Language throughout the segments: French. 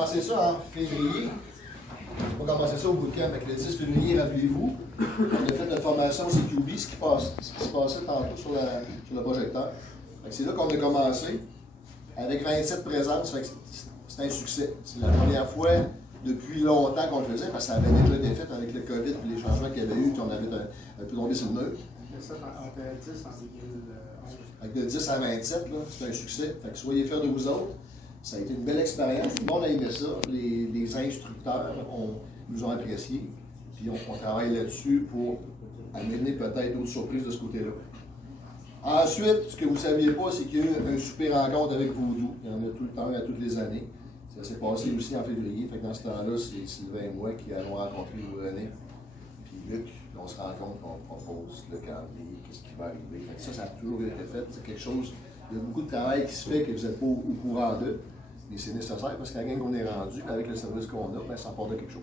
commencé ça en février. On a commencé ça au bootcamp avec le 10 février, rappelez-vous. On a fait notre formation au CQB, ce qui se passait tantôt sur le projecteur. C'est là qu'on a commencé, avec 27 présences. C'est un succès. C'est la première fois depuis longtemps qu'on le faisait, parce que ça avait déjà été fait avec le COVID et les changements qu'il y avait eu, qu'on avait un peu tombé sur le nœud. Ça, entre 10 en 2011. Avec de 10 à 27, c'est un succès. Fait que soyez fiers de vous autres. Ça a été une belle expérience. Tout le monde a aimé ça. Les instructeurs nous ont apprécié. Puis on travaille là-dessus pour amener peut-être d'autres surprises de ce côté-là. Ensuite, ce que vous ne saviez pas, c'est qu'il y a eu un super rencontre avec Vaudou. Il y en a tout le temps, à toutes les années. Ça s'est passé aussi en février. Fait que dans ce temps-là, c'est Sylvain et moi qui allons rencontrer René puis Luc. On se rend compte qu'on propose le calendrier, qu'est-ce qui va arriver. Fait que ça a toujours été fait. C'est quelque chose, il y a beaucoup de travail qui se fait que vous n'êtes pas au courant d'eux. Mais c'est nécessaire parce qu'à la gang qu'on est rendu, avec le service qu'on a, ben, ça apporte quelque chose.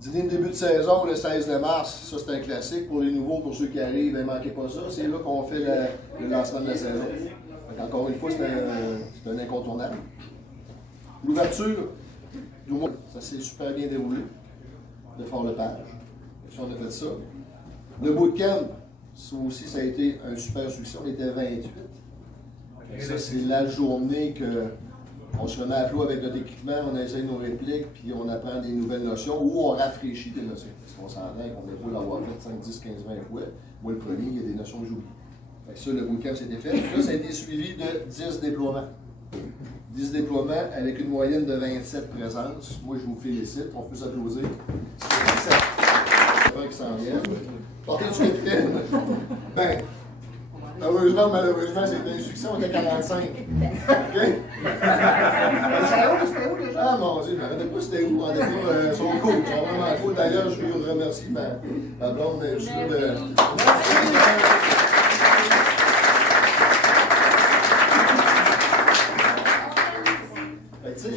Dîner de début de saison, le 16 mars, ça c'est un classique. Pour les nouveaux, pour ceux qui arrivent, ne manquez pas ça. C'est là qu'on fait le lancement de la saison. Encore une fois, c'est un incontournable. L'ouverture du mois, ça s'est super bien déroulé de Fort-Lepage. On a fait ça. Le bootcamp, ça aussi, ça a été un super succès. On était 28. Ça, c'est la journée qu'on se remet à flot avec notre équipement, on essaye nos répliques, puis on apprend des nouvelles notions ou on rafraîchit des notions. Parce qu'on s'entend qu'on est beau l'avoir fait 5, 10, 15, 20 fois. Moi, le premier, il y a des notions que j'oublie. Ça, le bootcamp, c'était fait. Là, ça a été suivi de 10 déploiements. 10 déploiements avec une moyenne de 27 présences. Moi, je vous félicite. On peut s'applaudir. Qui s'en viennent. Portez du capitaine. Ben, heureusement, malheureusement, c'était un succès, on était 45. OK? C'était où déjà? Ah mon Dieu, je ne me rappelle pas c'était où. On était pas, son coach, ils sont vraiment cool. D'ailleurs, je veux remercier ma blonde aussi de.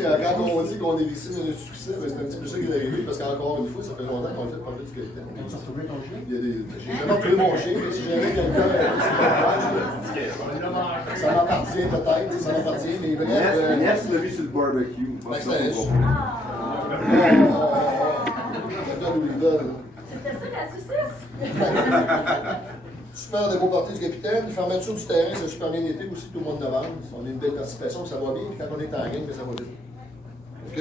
Quand on dit qu'on est victime d'un succès, ben, c'est un petit peu ça qui est arrivé, parce qu'encore une fois, ça fait longtemps qu'on le fait parler du capitaine. Tu as retrouvé ton chien? J'ai jamais retrouvé mon chien, mais si jamais quelqu'un ça m'appartient peut-être, ça m'appartient, mais bref. Inès l'a vu sur le barbecue. C'était ça la saucisse? Super de beau parti du capitaine. Fermeture du terrain, ça a super bien été aussi tout le mois de novembre. On a une belle participation, ça va bien. Quand on est en game, ça va vite. OK?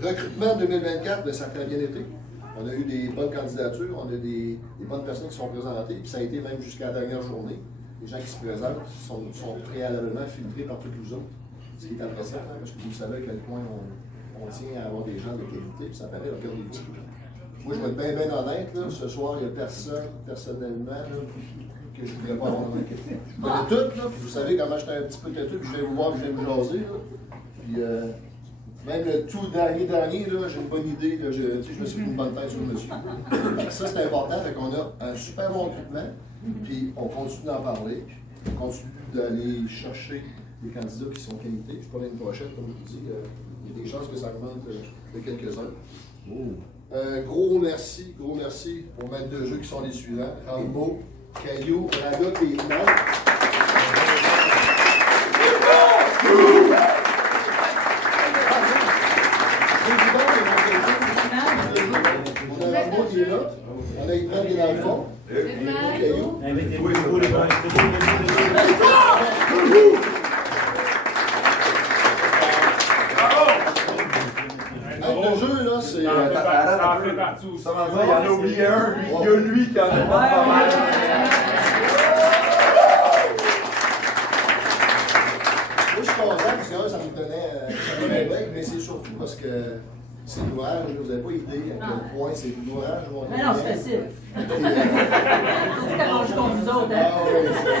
Recrutement 2024, ça a très bien été. On a eu des bonnes candidatures, on a des bonnes personnes qui sont présentées, puis ça a été même jusqu'à la dernière journée. Les gens qui se présentent sont préalablement filtrés par toutes les autres. Ce qui est appréciable, parce que vous savez à quel point on tient à avoir des gens de qualité, puis ça paraît au cœur des petits. Moi, je vais être bien honnête, là, ce soir, il n'y a personne, personnellement, là, que je ne voudrais pas avoir dans l'équipe. Je connais tout, là, puis vous savez comment j'étais un petit peu têteux, puis je viens vous voir, puis je viens vous jaser, là. Puis, même le tout dernier, là, j'ai une bonne idée, là, je me suis mis une bonne tête sur le monsieur. Ça, c'est important, fait qu'on a un super bon recrutement, puis on continue d'en parler, on continue d'aller chercher des candidats qui sont qualité, puis pour l'année prochaine, comme je vous dis, il y a des chances que ça augmente de quelques-uns. Gros merci aux maîtres de jeu qui sont les suivants. Rambo, Caillou, Raga et Nant. On a Rambo qui est là. On a Yvan qui est dans le fond. Caillou. Le jeu, là, c'est. Ça fait partie aussi. Ça va dire, il y en a oublié un, il y a lui qui en a fait pas mal. Moi, je suis content parce que ça me donnait un bec, mais c'est surtout parce que c'est l'ouvrage, vous n'avez pas idée à quel point c'est l'ouvrage. Mais non, c'est facile. Surtout quand on joue contre vous autres, hein?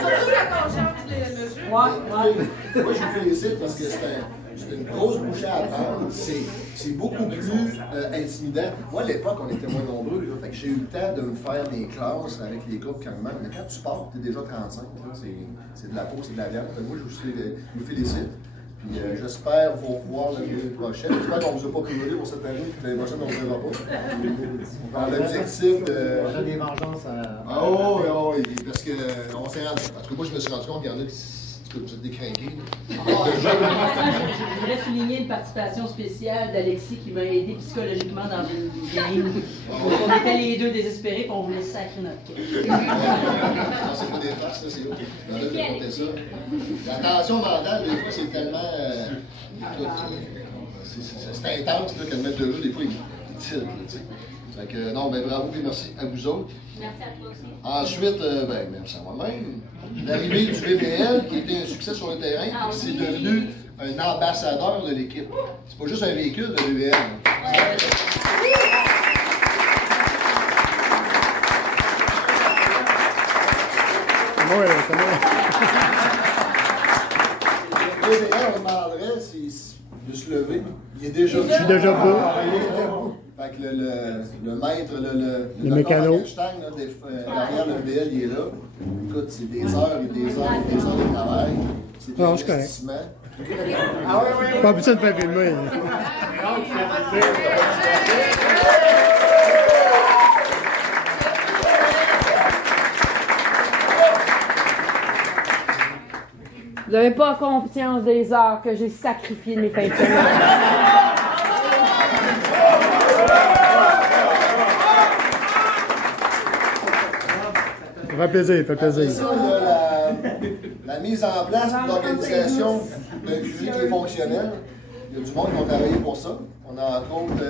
Surtout quand on change le jeu. Ouais. Moi, je vous félicite parce que c'est une grosse bouchée à apprendre. C'est beaucoup plus intimidant. Moi, à l'époque, on était moins nombreux. Là, fait que j'ai eu le temps de me faire des classes avec les groupes quand même. Mais quand tu pars, tu es déjà 35. C'est de la peau, c'est de la viande. Moi, je vous félicite. Puis j'espère vous revoir l'année prochaine. J'espère qu'on ne vous a pas brûlé pour cette année. Puis l'année prochaine, on ne vous verra pas. Dans l'objectif de. On a des vengeances à. Ah oui, parce qu'on s'est rendu. En tout cas, moi, je me suis rendu compte qu'il y en a qui vous êtes décrinqués. Je voudrais souligner une participation spéciale d'Alexis qui m'a aidé psychologiquement dans une game où on était les deux désespérés et on voulait sacrer notre quête. Non, c'est pas des farces, ça, c'est OK. On a compter ça. La tension mentale, des fois, c'est tellement. Écoute, c'est intense, là, qu'elle met de jeu, des fois, il tire, tu sais. Fait que, non, ben bravo et merci à vous autres. Merci à toi aussi. Ensuite, ben, merci à moi-même. L'arrivée du BBL, qui a été un succès sur le terrain, Ah qui c'est oui. devenu un ambassadeur de l'équipe. C'est pas juste un véhicule, le BBL. Oui, c'est bon. Le BBL, on demanderait de se lever. Il est déjà Je suis déjà debout. Il est debout. Fait que le maître, le mécano. Frankenstein, là, derrière le BBL, il est là. Écoute, c'est des heures et des heures et des heures de travail. C'est Non, un c'est correct. investissement. Pas besoin de faire filmer. Vous n'avez pas conscience des heures que j'ai sacrifiées de mes fins de semaine. Ça fait plaisir, ça fait Après plaisir. ça, il y a la mise en place de l'organisation d'un QG qui est fonctionnel. Il y a du monde qui a travaillé pour ça. On a entre autres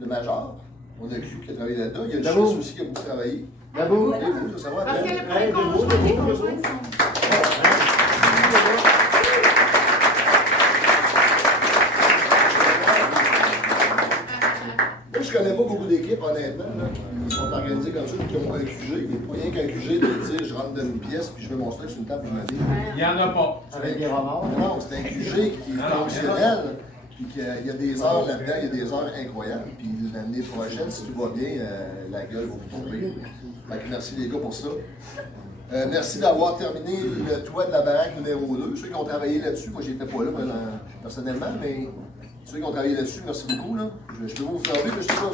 le Major. On a Q qui a travaillé là-dedans. Il y a le Chus aussi qui a beaucoup travaillé. D'abord, Et vous, ça va Parce après? que le conjoint, les conjoints sont. Moi, je connais pas beaucoup d'équipes, honnêtement, là, qui sont organisées comme ça, qui ont un QG. Il n'y a pas rien qu'un QG de dire je rentre dans une pièce, puis je mets mon stock sur une table, puis je me dis. Il n'y en a pas. avec des remords. Non, c'est un QG qui est fonctionnel, puis qu'il y a des heures là-dedans, il y a des heures incroyables. Puis l'année prochaine, si tout va bien, la gueule va vous tomber. Fait que merci les gars pour ça. Merci d'avoir terminé le toit de la baraque numéro 2. Ceux qui ont travaillé là-dessus, moi j'étais pas là personnellement, mais ceux qui ont travaillé là-dessus, merci beaucoup. Là. Je peux vous faire mais je sais pas.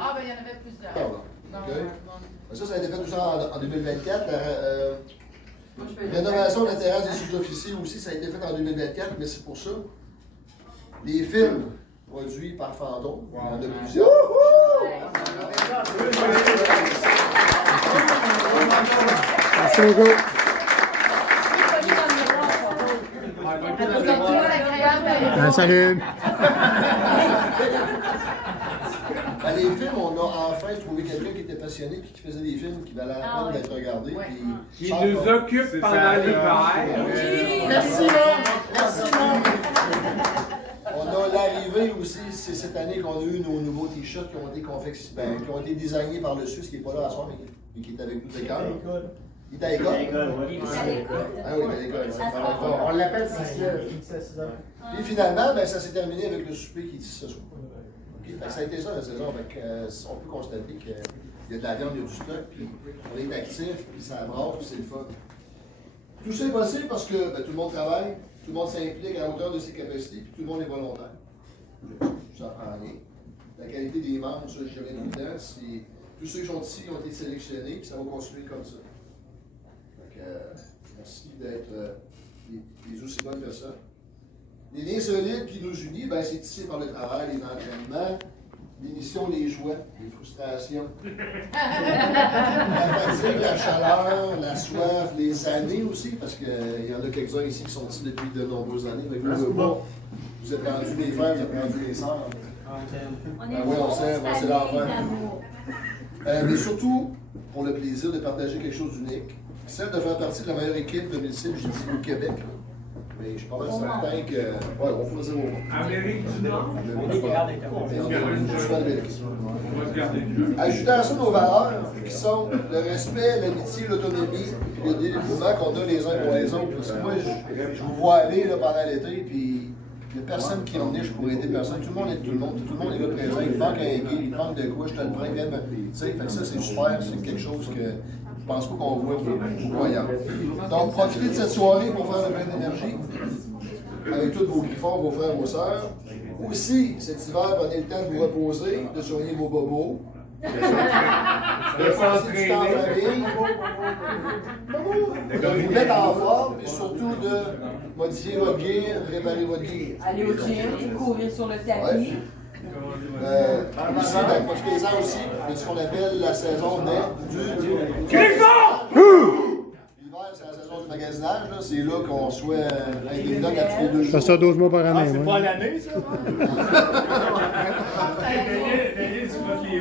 Ah, ben il y en avait plusieurs. Pardon. OK. Ça a été fait aussi en 2024. Moi, je fais Rénovation de la terrasse des sous-officiers aussi, ça a été fait en 2024, mais c'est pour ça. Les films produits par Fantôme, il y en a plusieurs. Merci beaucoup. Salut. Ben, les films, on a enfin trouvé quelqu'un qui était passionné et qui faisait des films qui valaient la peine d'être regardés. puis Qui Charles nous Fantôme. occupe pendant l'hiver. Merci, Mon. Merci, Mon. On a l'arrivée aussi, c'est cette année qu'on a eu nos nouveaux t-shirts qui ont été qui ont été designés par le Suisse, qui n'est pas là à soir, mais qui est avec nous de cœur. Il est à l'école? Ah oui, il est à l'école. On l'appelle Six heures. Puis finalement, ben, ça s'est terminé avec le souper qui est ici ce soir. Okay? Fait que ça a été ça la saison. Fait que, on peut constater qu'il y a de la viande, il y a du stock, puis on est actif, puis ça brasse, puis c'est le fun. Tout ça est possible parce que ben, tout le monde travaille, tout le monde s'implique à la hauteur de ses capacités, puis tout le monde est volontaire. Ça prend rien. La qualité des membres, ça, je jamais dedans. Tous ceux qui sont ici ont été sélectionnés, puis ça va continuer comme ça. Fait que, merci d'être des aussi bonnes personnes. Les liens solides qui nous unissent, ben, c'est tissé par le travail, les entraînements, l'émission, les joies, les frustrations, la fatigue, la chaleur, la soif, les années aussi, parce qu'il y en a quelques-uns ici qui sont ici depuis de nombreuses années. Mais vous êtes rendus les frères, vous êtes rendus les sœurs. On est Ah oui, on s'aime, c'est famille l'enfant. d'amour. Mais surtout, pour le plaisir de partager quelque chose d'unique. Celle de faire partie de la meilleure équipe de Milsim, j'ai dit au Québec. Là. Mais je suis pas mal certain que. Ouais, on faut dire au monde. Amérique du Nord. On est capable d'être. On va se garder du jeu. Ajouter à ça nos valeurs, qui sont le respect, l'amitié, l'autonomie, le dévouement qu'on a les uns pour les autres. Parce que moi, je vous vois aller là, pendant l'été, puis il n'y a personne qui en est, je pourrais aider personne. Tout le monde est tout le monde est là présent. Il manque un guide, il manque de quoi, je te le prends, même. Tu sais, fait que ça, c'est super, c'est quelque chose que je pense pas qu'on voit beaucoup ailleurs. Donc, profitez de cette soirée pour faire le plein d'énergie avec tous vos griffons, vos frères, vos sœurs. Aussi, cet hiver, prenez le temps de vous reposer, de soigner vos bobos, De s'entraîner. De vous mettre en forme et surtout de modifier votre gear, réparer votre gear. Aller au gym, courir sur le tapis. Ici, dans profitez-en aussi de ce qu'on appelle la saison du... Griffon! L'hiver, c'est la saison du magasinage. C'est là qu'on reçoit un hot dog à tous les 2 jours. Je fais ça 12 mois par année. C'est moi. pas l'année, ça? Daniel, tu bottes les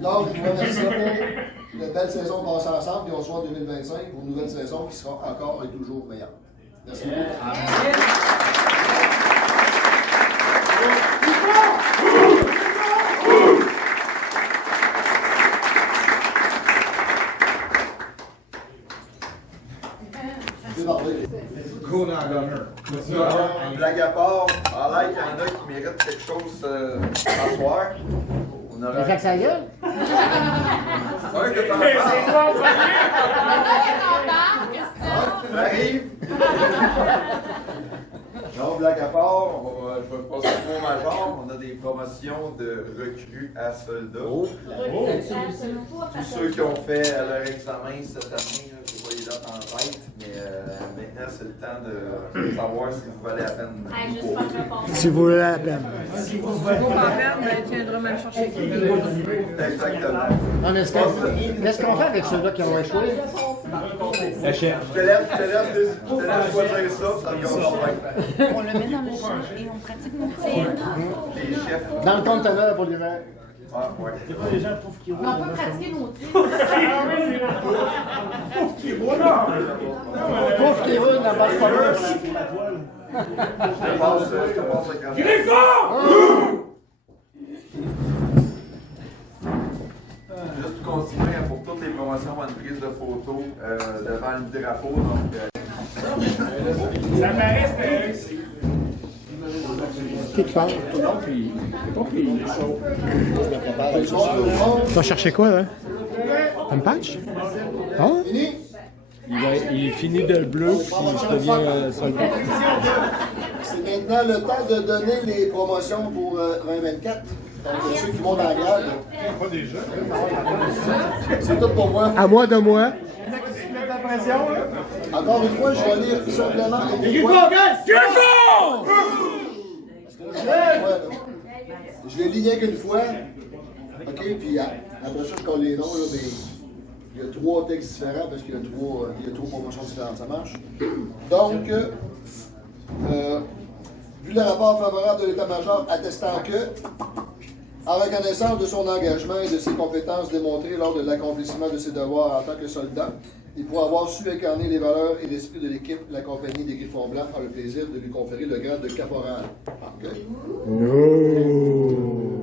Donc, je vous remercie pour la belle saison passée ensemble et on se voit en 2025 pour une nouvelle saison qui sera encore et toujours meilleure. Merci beaucoup. Go dans l'honneur. Blague à part, en l'air qu'il y en a qui méritent quelque chose ce soir. On Les aurait. sacs sa gueule? Ouais, que t'en parles. Arrive. Non, blague à part, je vais passer au major. On a des promotions de recrues à soldats. Tous ceux qui ont fait leur examen cette année, je ne vois pas les dates en tête, mais maintenant c'est le temps de savoir si vous valez la peine. J'espère que je pense. Si vous voulez la peine. Si vous vaut pas perdre, tu viendras même chercher. Exactement. Non, mais qu'est-ce qu'on fait avec ceux-là qui ont échoué? Je te laisse choisir ça, ça me gâche pas. On le met dans le champ et on pratique mon tir. Les chefs. Dans le conteneur pour l'hiver. Ah, ouais. C'est pas les gens pauvres qui roulent. On peut pratiquer nos tirs. Pauvres qui roulent, n'a pas de problème. Je te passe le café. Juste pour continuer, pour toutes les promotions, on a une prise de photos devant le drapeau. Donc, Ça paraît, c'était Qui te parle? Tu vas chercher quoi, là? Un patch? Ah? Fini? Il finit de le bleu, puis je deviens soldat. C'est maintenant le temps de donner les promotions pour 2024. Donc, ceux qui vont dans la grade. pas déjà. C'est tout pour moi. À moi de moi. Encore une fois, je vais lire simplement une fois. Je l'ai lu rien qu'une fois. OK, puis après ça, je colle les noms. Là, mais il y a 3 textes différents parce qu'il y a 3 promotions différentes. Ça marche? Donc, vu le rapport favorable de l'état-major attestant que, en reconnaissance de son engagement et de ses compétences démontrées lors de l'accomplissement de ses devoirs en tant que soldat, et pour avoir su incarner les valeurs et l'esprit de l'équipe, la compagnie des Griffons Blancs a le plaisir de lui conférer le grade de caporal. Okay.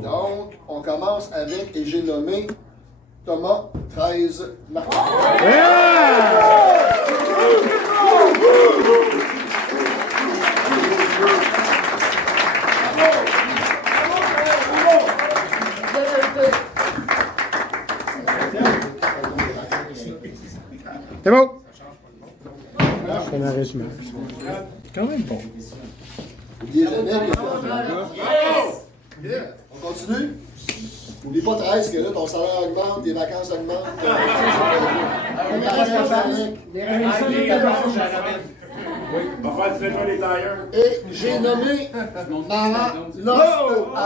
Donc, on commence avec, et j'ai nommé Thomas 13 Martin. C'est bon? C'est un résumé. Quand même bon. N'oubliez jamais que... On continue? N'oublie pas 13 que là, ton salaire augmente, tes vacances augmentent. Oui, on va faire du nettoyer les tailleurs. Et j'ai nommé Mara Lost à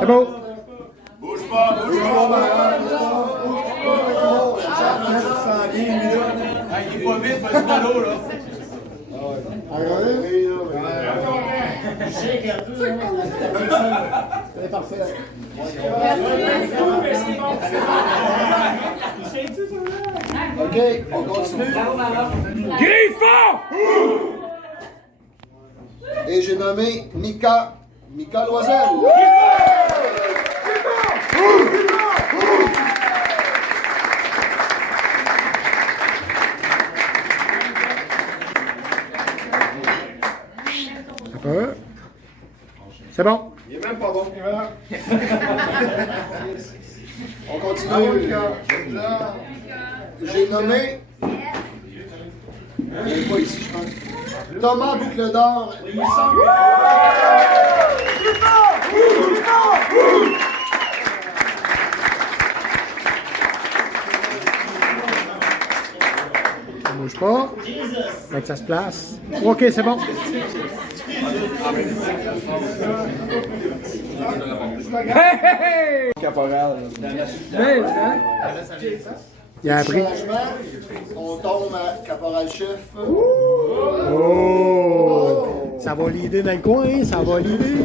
C'est bon? Bouge pas, bouge pas. Il est pas vite, parce que dans l'eau, là. C'est parfait. OK, on continue. Griffon! Et j'ai nommé Mika Loisel. C'est bon? Il est même pas bon. On continue. J'ai nommé. Il n'est pas ici, je pense. Thomas Boucle d'Or, Louis-Saint. Ça bouge pas. Fait que ça se place. OK, c'est bon. Caporal. Il a appris. On tombe à caporal-chef. Oh! Ça va l'idée dans le coin, ça va l'idée.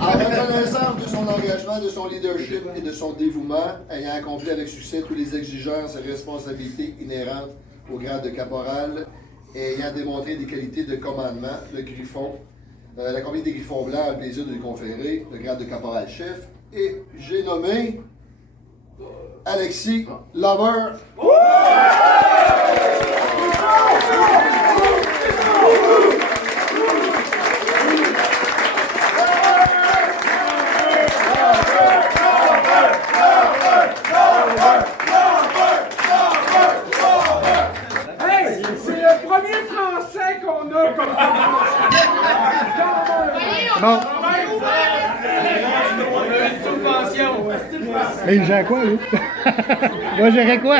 En reconnaissance de son engagement, de son leadership et de son dévouement, ayant accompli avec succès toutes les exigences et responsabilités inhérentes au grade de caporal, et ayant démontré des qualités de commandement, le Griffon, la compagnie des Griffons Blancs a le plaisir de lui conférer le grade de caporal-chef. Et j'ai nommé Alexis Lover. Hey, c'est le premier Français qu'on a comme Bon. Mais il gère quoi, lui? Moi, gérer quoi?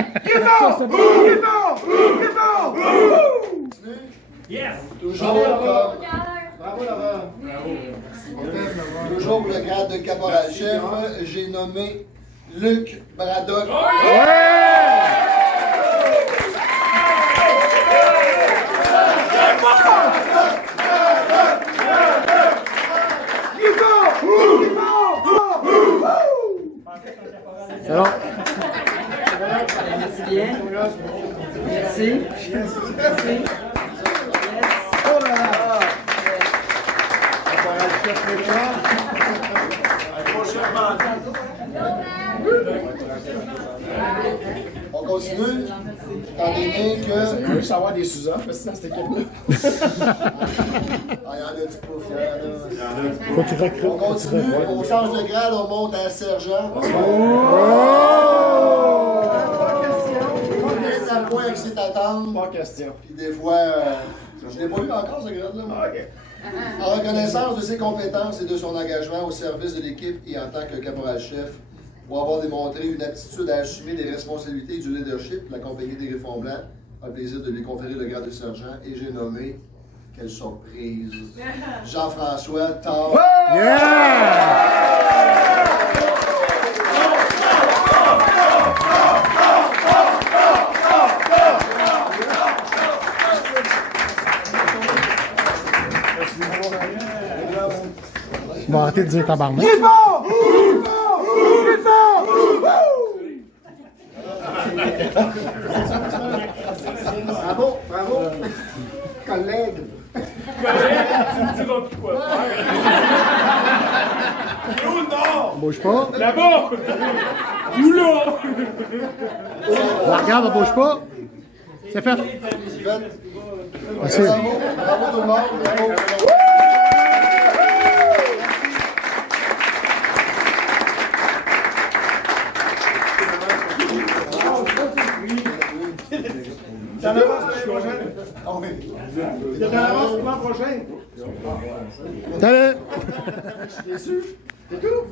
Toujours pour le grade de caporal-chef, j'ai nommé Luc Braddock. C'est bon. Merci bien. Merci. Merci. On continue. Étant donné que. Je veux juste avoir des sous-offres dans cette équipe-là. Ah, il y en a du pouf, il y en a. Faut que tu recrutes. On continue, on change de grade, on monte à sergent. C'est à point que c'est attendre. Pas question. Puis des fois, je n'ai pas eu encore ce grade-là. moi. En reconnaissance de ses compétences et de son engagement au service de l'équipe et en tant que caporal-chef, pour avoir démontré une aptitude à assumer des responsabilités et du leadership, la compagnie des Griffons Blancs a le plaisir de lui conférer le grade de sergent et j'ai nommé, quelle surprise, Jean-François Tard. On va arrêter de dire tabarnak. Bravo, bravo. Collègue. Bouge pas. Là-bas! Nous là! La regarde, elle bouge pas. C'est fait. Merci. Bravo, bravo tout le monde. Bravo. T'en avances l'année prochaine. Ah oui. T'en avances pour l'an prochain. Salut. T'es sûr? C'est tout?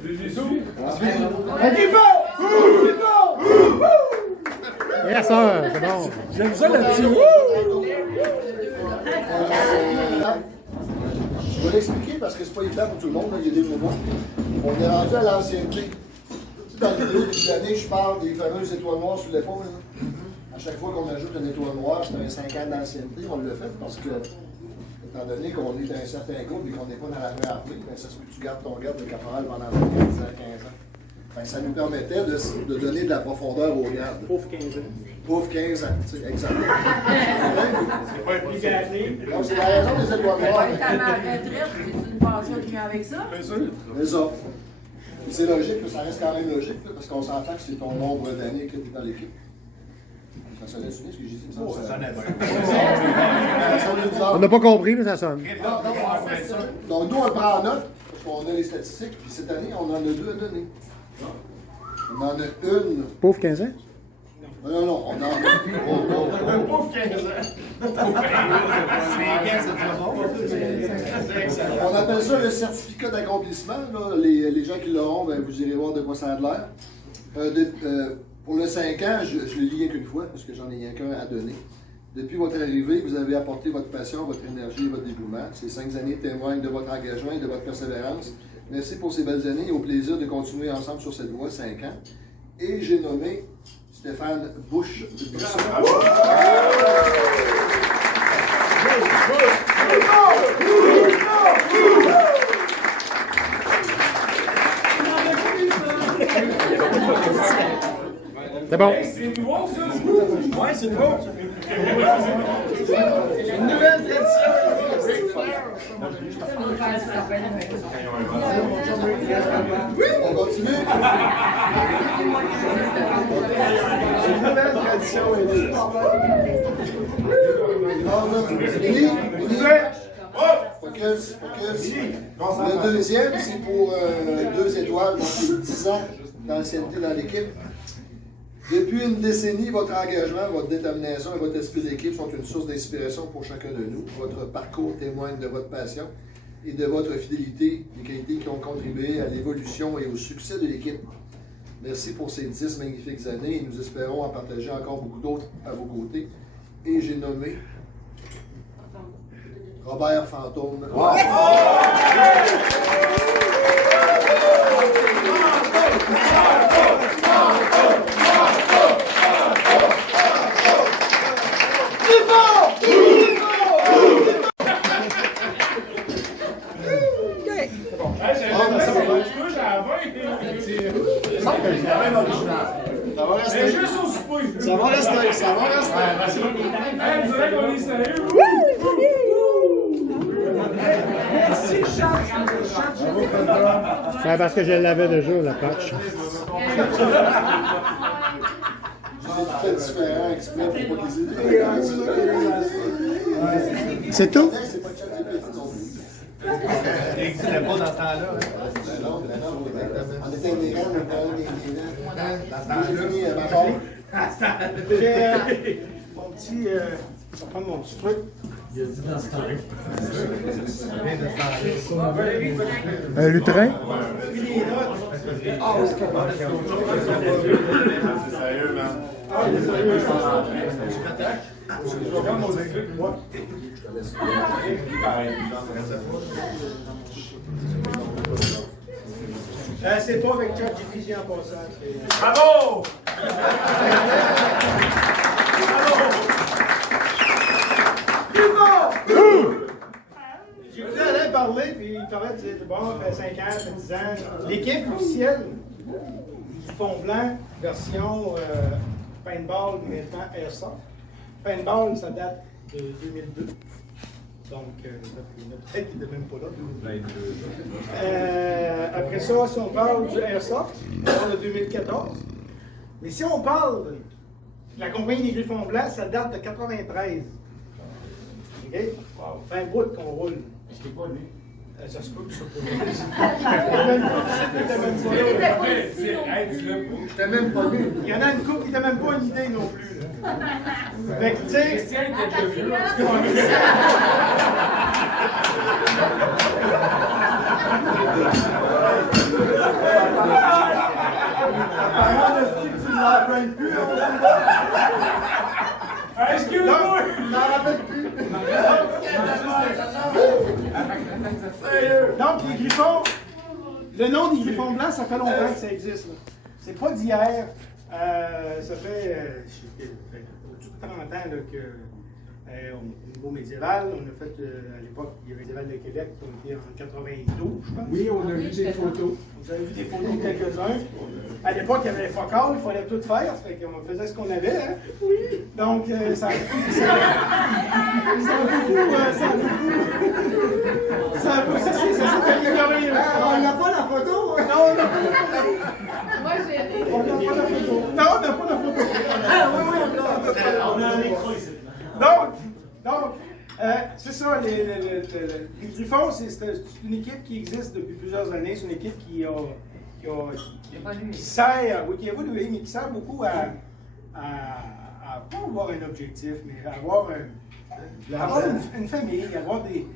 Yes, sir. C'est bon. J'aime ça là-dessus. Je vais l'expliquer parce que c'est pas évident pour tout le monde, là. Il y a des nouveaux. On est rendu à l'ancienneté. Tu sais, dans les vidéos des années, je parle des fameuses étoiles noires sur l'épaule. À chaque fois qu'on ajoute une étoile noire, c'est un 5 ans d'ancienneté. On le fait parce que, étant donné qu'on est dans un certain groupe et qu'on n'est pas dans la armée, ben ça se peut que tu gardes ton garde de caporal pendant 10 ans, 15 ans. Ben, ça nous permettait de donner de la profondeur au garde. Pauvre 15 ans. Pauvre 15 ans, tu sais, exactement. C'est pas impliqué à clé. Donc, c'est la raison des étoiles noires. À ma retraite, j'ai une pension qui vient avec ça. Bien sûr. C'est ça. C'est logique, ça reste quand même logique, parce qu'on s'entend que c'est ton nombre d'années que tu es dans l'équipe. Ça sonnait-tu bien ce que j'ai dit? Ça sonnait On n'a pas compris, mais ça sonne. Donc, nous, on le prend en note, parce qu'on a les statistiques, puis cette année, on en a 2 à donner. On en a une. Pauvre 15 ans? Non, on en a. Un pauvre 15 ans. On appelle ça le certificat d'accomplissement. Là. Les gens qui l'auront, ben, vous irez voir de quoi ça a l'air. Pour le 5 ans, je le lis rien qu'une fois, parce que j'en ai rien qu'un à donner. Depuis votre arrivée, vous avez apporté votre passion, votre énergie et votre dévouement. Ces 5 années témoignent de votre engagement et de votre persévérance. Merci pour ces belles années et au plaisir de continuer ensemble sur cette voie, 5 ans. Et j'ai nommé Stéphane Bouche de Buisson. C'est bon. C'est nouveau, ça? Ouais, c'est beau. Une nouvelle tradition. On continue. Une nouvelle tradition. Focus. Le deuxième, c'est pour 2 étoiles, donc c'est 10 ans d'ancienneté dans l'équipe. Depuis une décennie, votre engagement, votre détermination et votre esprit d'équipe sont une source d'inspiration pour chacun de nous. Votre parcours témoigne de votre passion et de votre fidélité, des qualités qui ont contribué à l'évolution et au succès de l'équipe. Merci pour ces 10 magnifiques années et nous espérons en partager encore beaucoup d'autres à vos côtés. Et j'ai nommé Robert Fantôme. Wow. Ça va rester. Vous savez qu'on est sérieux? Ouais, parce que je l'avais déjà, la patch. C'est différent, exprès pour pas qu'ils aient. C'est tout? C'est pas ChatGPT non plus. Il n'existait pas dans ce temps-là. On était des grands, on était j'ai fini ma part. Mon petit. Je vais prendre mon petit truc. Il a dit dans ce temps-là. Un lutrin? Puis les notes. Ah, c'est Sérieux, man. Ah, il est sérieux. Je vais prendre mon truc. C'est pas avec ChatGPT en passant. Bravo! J'ai écouté Alain parler, puis il parlait de bon, ça fait 5 ans, ça fait 10 ans. L'équipe officielle du Fond Blanc, version paintball, maintenant Airsoft. Paintball, ça date de 2002. Donc, peut-être qu'il n'était même pas là. Après ça, si on parle du Airsoft, on parle de 2014. Mais si on parle de la compagnie des Griffons Blancs, ça date de 93. OK? Wow. Fait un bout qu'on roule. Je t'ai pas lu. Ça se peut que ça peut. J'étais même pas vu. Il y en a une couple qui n'était même pas une idée non plus. Fait que, tu sais. Christian était déjà vieux. Excuse-moi! Je m'en rappelle plus. Donc, les griffons, le nom des griffons blancs, ça fait longtemps que ça existe. C'est pas d'hier. Ça fait 30 ans là, que, au niveau médiéval, on a fait, à l'époque, il y avait médiéval de Québec, on était en 92, je pense. Oui, on a vu des photos. Vous avez vu des photos de quelques-uns. À l'époque, il y avait les focales, il fallait tout faire, ça fait qu'on faisait ce qu'on avait. Hein? Oui. Donc, ça a beaucoup. Ça s'est amélioré. On n'a pas la photo. Non, on n'a pas la photo. Moi, j'ai On n'a pas la photo. Non, on n'a pas la photo. On a un écran ici. Donc, c'est ça, les griffons, non, c'est une équipe qui existe depuis plusieurs années. C'est une équipe qui sert, oui, qui a évolué, mais qui sert beaucoup à pas avoir un objectif, mais à avoir une famille, avoir des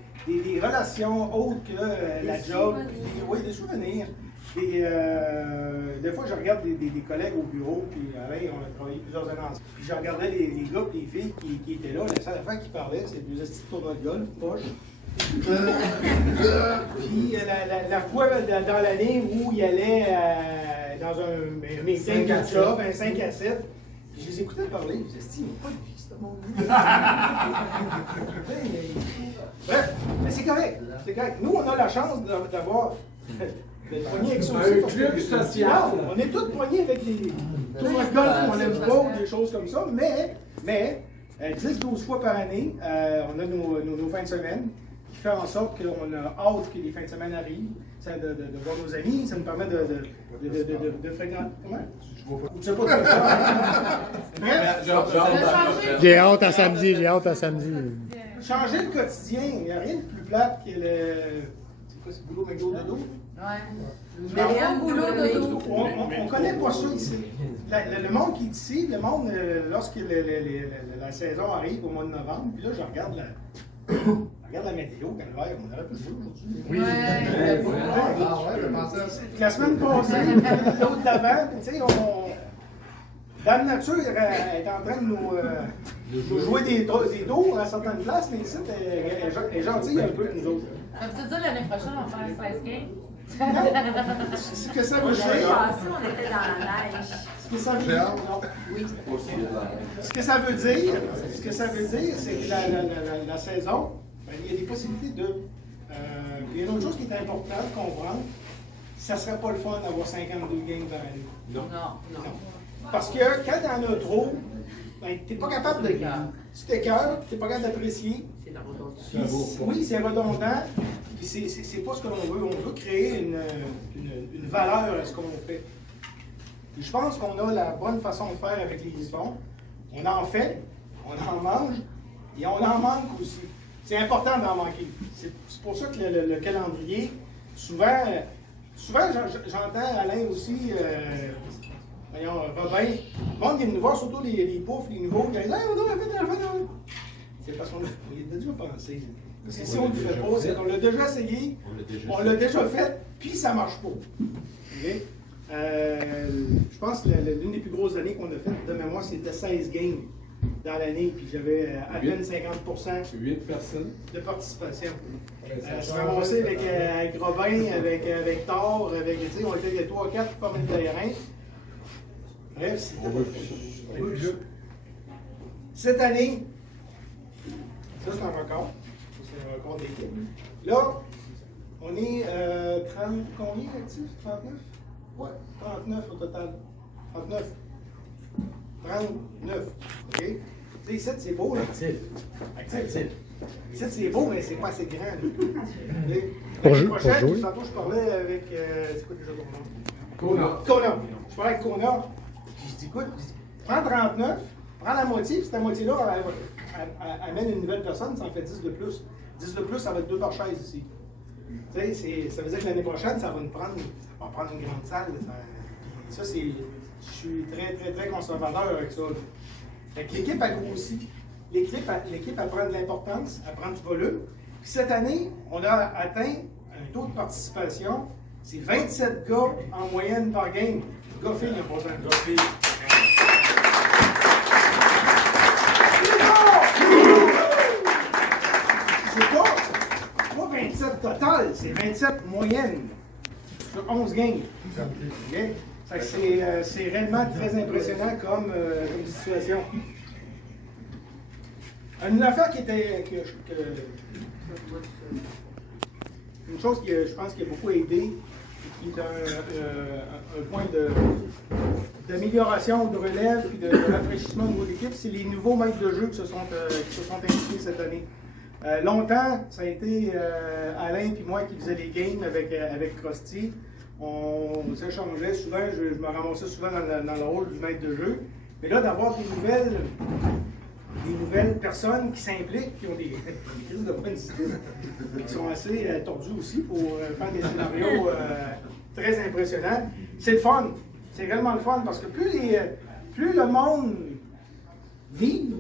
relations autres que la job. Oui, des souvenirs. Des fois, je regarde des collègues au bureau, puis Alain, on a travaillé plusieurs années ensemble. Puis je regardais les gars et les filles qui étaient là. La seule affaire qui parlait, c'est des petits tournois de golf, poche. Puis la fois dans l'année où il allait dans un meeting de job, un 5 à 7, puis je les écoutais parler. Je me disais, ils n'ont pas de vie, ce monde-là. Bref, mais c'est correct. Nous, on a la chance d'avoir. D'être poignés avec ça aussi. Un club social. On est tous poignés avec des tournois de golf qu'on n'aime pas ou des choses comme ça, mais 10-12 fois par année, on a nos fins de semaine qui font en sorte qu'on a hâte que les fins de semaine arrivent, de voir nos amis, ça nous permet de fréquenter. Comment? Je sais pas de ça. J'ai hâte à samedi, Changer le quotidien, il n'y a rien de plus plate que le. C'est quoi, c'est boulot, McDo, dodo? Ouais. Mais boulot dodo. On connaît pas ça ici. Le monde qui est ici, le monde, lorsque la saison arrive au mois de novembre, puis là, je regarde la météo, calvaire, on aurait pu jouer aujourd'hui. Oui. La semaine passée, l'autre d'avant, tu sais, Dame Nature est en train de nous jouer des tours à certaines places, mais ici, elle est gentille un peu, nous autres. Ça veut dire l'année prochaine, on va faire 16 games? Ce que ça veut dire. On était dans la neige. Ce que ça veut dire. Oui. Ce que ça veut dire, c'est que la saison, ben, il y a des possibilités de. Il y a une autre chose qui est importante à comprendre. Ça ne serait pas le fun d'avoir 52 games dans l'année. Non. Parce que quand tu en as trop, ben, tu n'es pas capable de. Tu t'écœures, tu n'es pas capable d'apprécier. C'est la redondance. Oui, c'est redondant. Puis c'est pas ce que l'on veut. On veut créer une valeur à ce qu'on fait. Puis je pense qu'on a la bonne façon de faire avec les histoires. On en fait, on en mange, et on en manque aussi. C'est important d'en manquer. C'est pour ça que le calendrier, souvent j'entends Alain aussi, voyons, Robin, le monde vient nous voir, surtout les poufs, les nouveaux, qui disent « Hey, on a fait. C'est parce qu'on a déjà pensé. Parce que si on ne le fait pas, c'est qu'on l'a déjà essayé, on l'a déjà fait, puis ça ne marche pas. Okay? Je pense que l'une des plus grosses années qu'on a faites, de mémoire, c'était 16 games dans l'année, puis j'avais à peine 50% 8 personnes de participation. Je me ramassais avec Robin, avec Thor, on était 3 ou 4 pour former le terrain. Bref, c'était cette année, ça c'est un record. C'est un record d'équipe. Là, on est 30, combien actifs? 39? Ouais, 39 au total. 39. 39. OK? Tu sais, ici, c'est beau, là. Actif. Ici, c'est beau, mais c'est pas assez grand. L'année prochaine, tantôt, je parlais avec. C'est quoi déjà ton nom? Kona. Je parlais avec Kona. Puis je dis, écoute, prends 39, prends la moitié, puis cette moitié-là, amène une nouvelle personne, ça en fait 10 de plus. 10 de plus, ça va être 2 par chaise ici. Tu sais, ça veut dire que l'année prochaine, ça va nous prendre. On va prendre une grande salle. Ça, c'est. Je suis très, très, très conservateur avec ça. Fait que l'équipe a grossi. L'équipe a prend de l'importance, elle prend du volume. Puis cette année, on a atteint un taux de participation. C'est 27 gars en moyenne par game. Gars-filles, il y a pas besoin de gars-filles. C'est pas 27 total, c'est 27 moyennes sur 11 games. Okay? C'est réellement très impressionnant comme situation. Une affaire qui était. Une chose qui, je pense, qui a beaucoup aidé, qui est un point d'amélioration, de relève et de rafraîchissement au niveau de l'équipe, c'est les nouveaux maîtres de jeu qui se sont impliqués cette année. Longtemps, ça a été Alain et moi qui faisaient les games avec Krusty. On s'échangeait souvent, je me ramassais souvent dans le rôle du maître de jeu. Mais là, d'avoir des des nouvelles personnes qui s'impliquent, qui ont des crises de bonnes idées, qui sont assez tordues aussi pour faire des scénarios très impressionnants. C'est le fun. C'est réellement le fun parce que plus le monde vit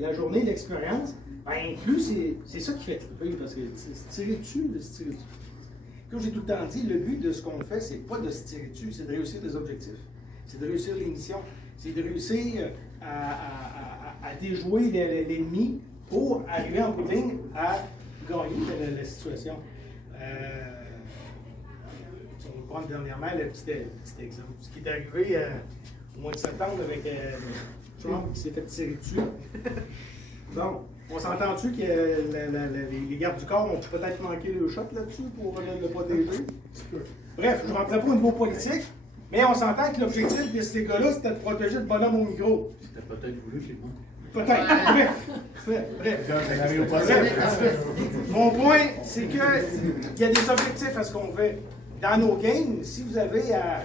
la journée, l'expérience, ben plus c'est ça qui fait triper parce que se tirer dessus, de se tirer dessus. Comme j'ai tout le temps dit, le but de ce qu'on fait, c'est pas de se tirer dessus, c'est de réussir des objectifs. C'est de réussir les missions. C'est de réussir à déjouer l'ennemi pour arriver en bout de ligne à gagner la situation. Si on va prendre dernièrement le petit exemple. Ce qui est arrivé au mois de septembre avec Trump qui s'est fait tirer dessus. Bon, on s'entend-tu que les gardes du corps ont peut-être manqué le shot là-dessus pour le protéger? Bref, je ne rentrerai pas au niveau politique, mais on s'entend que l'objectif de ces gars-là, c'était de protéger le bonhomme au micro. C'était peut-être voulu chez vous. Peut-être. Bref. Mon point, c'est qu'il y a des objectifs à ce qu'on fait. Dans nos games, si vous avez à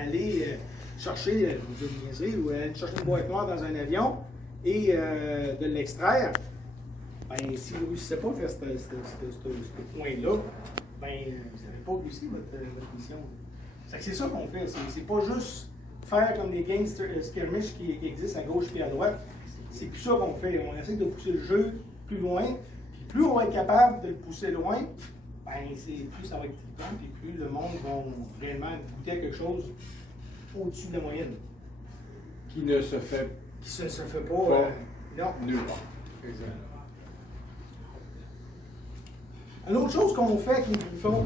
aller chercher une niaiserie ou aller chercher une boîte noire dans un avion et de l'extraire, ben, si vous ne réussissez pas à faire ce point-là, ben, vous n'avez pas réussi votre mission. C'est ça qu'on fait. C'est pas juste faire comme des games skirmish qui existent à gauche et à droite. C'est plus ça qu'on fait. On essaie de pousser le jeu plus loin. Puis plus on va être capable de le pousser loin, ben, plus ça va être trippant, puis plus le monde va réellement goûter à quelque chose au-dessus de la moyenne. Qui ne se fait Qui se fait pas. Non. nulle part. Exact. Une autre chose qu'on fait qui nous font,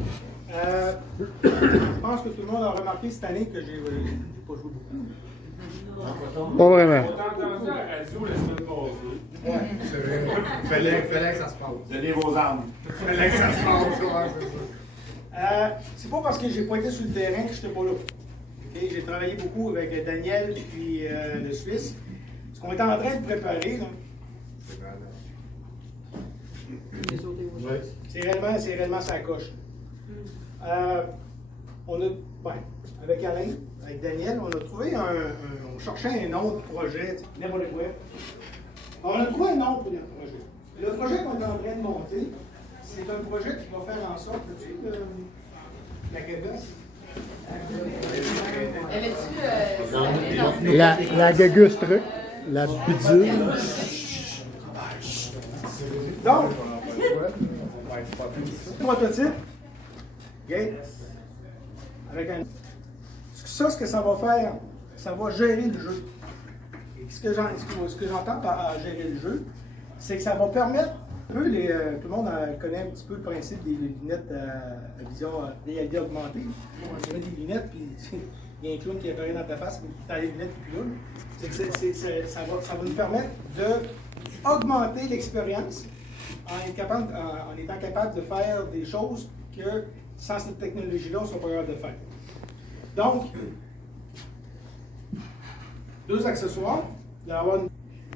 je pense que tout le monde a remarqué cette année que j'ai pas joué beaucoup. Pas vraiment. On t'a entendu à la radio la semaine passée. Ouais. C'est vrai. Fallait que ça se passe. Donnez vos armes. Fallait que ça se passe. C'est pas parce que j'ai pas été sur le terrain que je n'étais pas là. Okay? J'ai travaillé beaucoup avec Daniel et le Suisse. Ce qu'on est en train de préparer, là, c'est réellement sa coche. On a, avec Alain, avec Daniel, on a trouvé on cherchait un nom de projet, n'importe quoi. On a trouvé un nom pour notre projet. Le projet qu'on est en train de monter, c'est un projet qui va faire en sorte que tu sais, la gueulasse. La guegusse truc, la bidule. Donc, prototype, okay, avec un. Ce que ça va faire, ça va gérer le jeu. Et ce que j'entends par gérer le jeu, c'est que ça va permettre un peu, tout le monde connaît un petit peu le principe des lunettes à vision réalité augmentée. On met des lunettes, puis il y a un clown qui apparaît dans ta face, mais qui t'enlève les lunettes, puis ça va nous permettre d'augmenter l'expérience en étant capable de faire des choses que sans cette technologie-là, on ne serait pas capable de faire. Donc, deux accessoires. Il va y avoir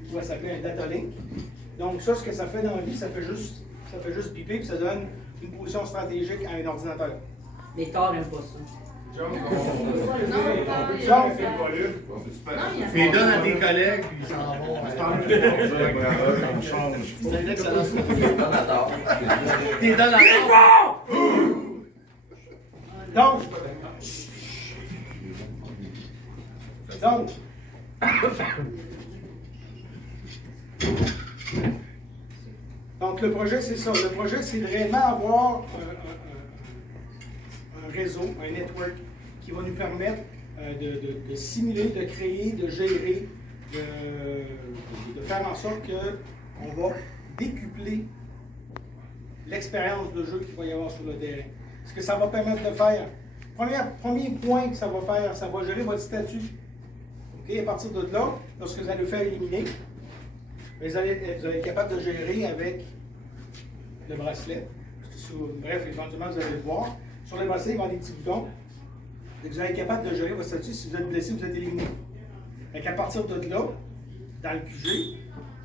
qui va s'appeler un data link. Donc, ça, ce que ça fait dans la vie, ça fait juste biper puis ça donne une position stratégique à un ordinateur. Les corps n'aiment pas ça. Fais donne à tes collègues, puis ils s'en vont. C'est un excellent donateur. T'es donateur. Donc, le projet, c'est ça. Le projet, c'est de réellement avoir un réseau, un network qui va nous permettre de simuler, de créer, de gérer, de faire en sorte qu'on va décupler l'expérience de jeu qu'il va y avoir sur le terrain. Ce que ça va permettre de faire, premier point que ça va faire, ça va gérer votre statut. Okay? À partir de là, lorsque vous allez le faire éliminer, vous allez être capable de gérer avec le bracelet. Bref, éventuellement, vous allez le voir. Sur le bracelet, il va y avoir des petits boutons. Et vous allez être capable de gérer votre statut. Si vous êtes blessé, vous êtes éliminé. À partir de là, dans le QG,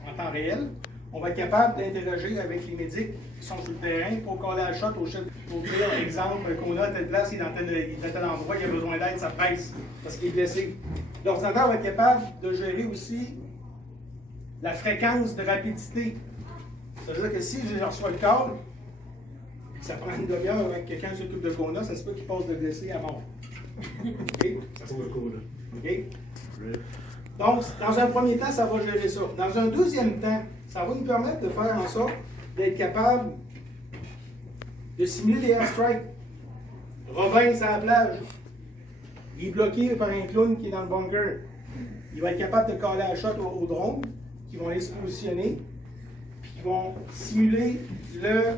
en temps réel, on va être capable d'interagir avec les médics qui sont sur le terrain pour coller la shot au chef. Pour dire, par exemple, qu'on a à telle place, il est dans tel endroit, il a besoin d'aide, ça pèse parce qu'il est blessé. L'ordinateur va être capable de gérer aussi la fréquence de rapidité. Ça veut dire que si je reçois le câble, et que ça prend une demi-heure avant que quelqu'un s'occupe de Kona, ça se peut qu'il passe de blessé à mort. OK? Ça se peut. OK? Donc, dans un premier temps, ça va gérer ça. Dans un deuxième temps, ça va nous permettre de faire en sorte d'être capable de simuler des airstrikes. Robin, c'est à la plage. Il est bloqué par un clown qui est dans le bunker. Il va être capable de coller la shot au drone, qui vont aller se positionner, puis qui vont simuler le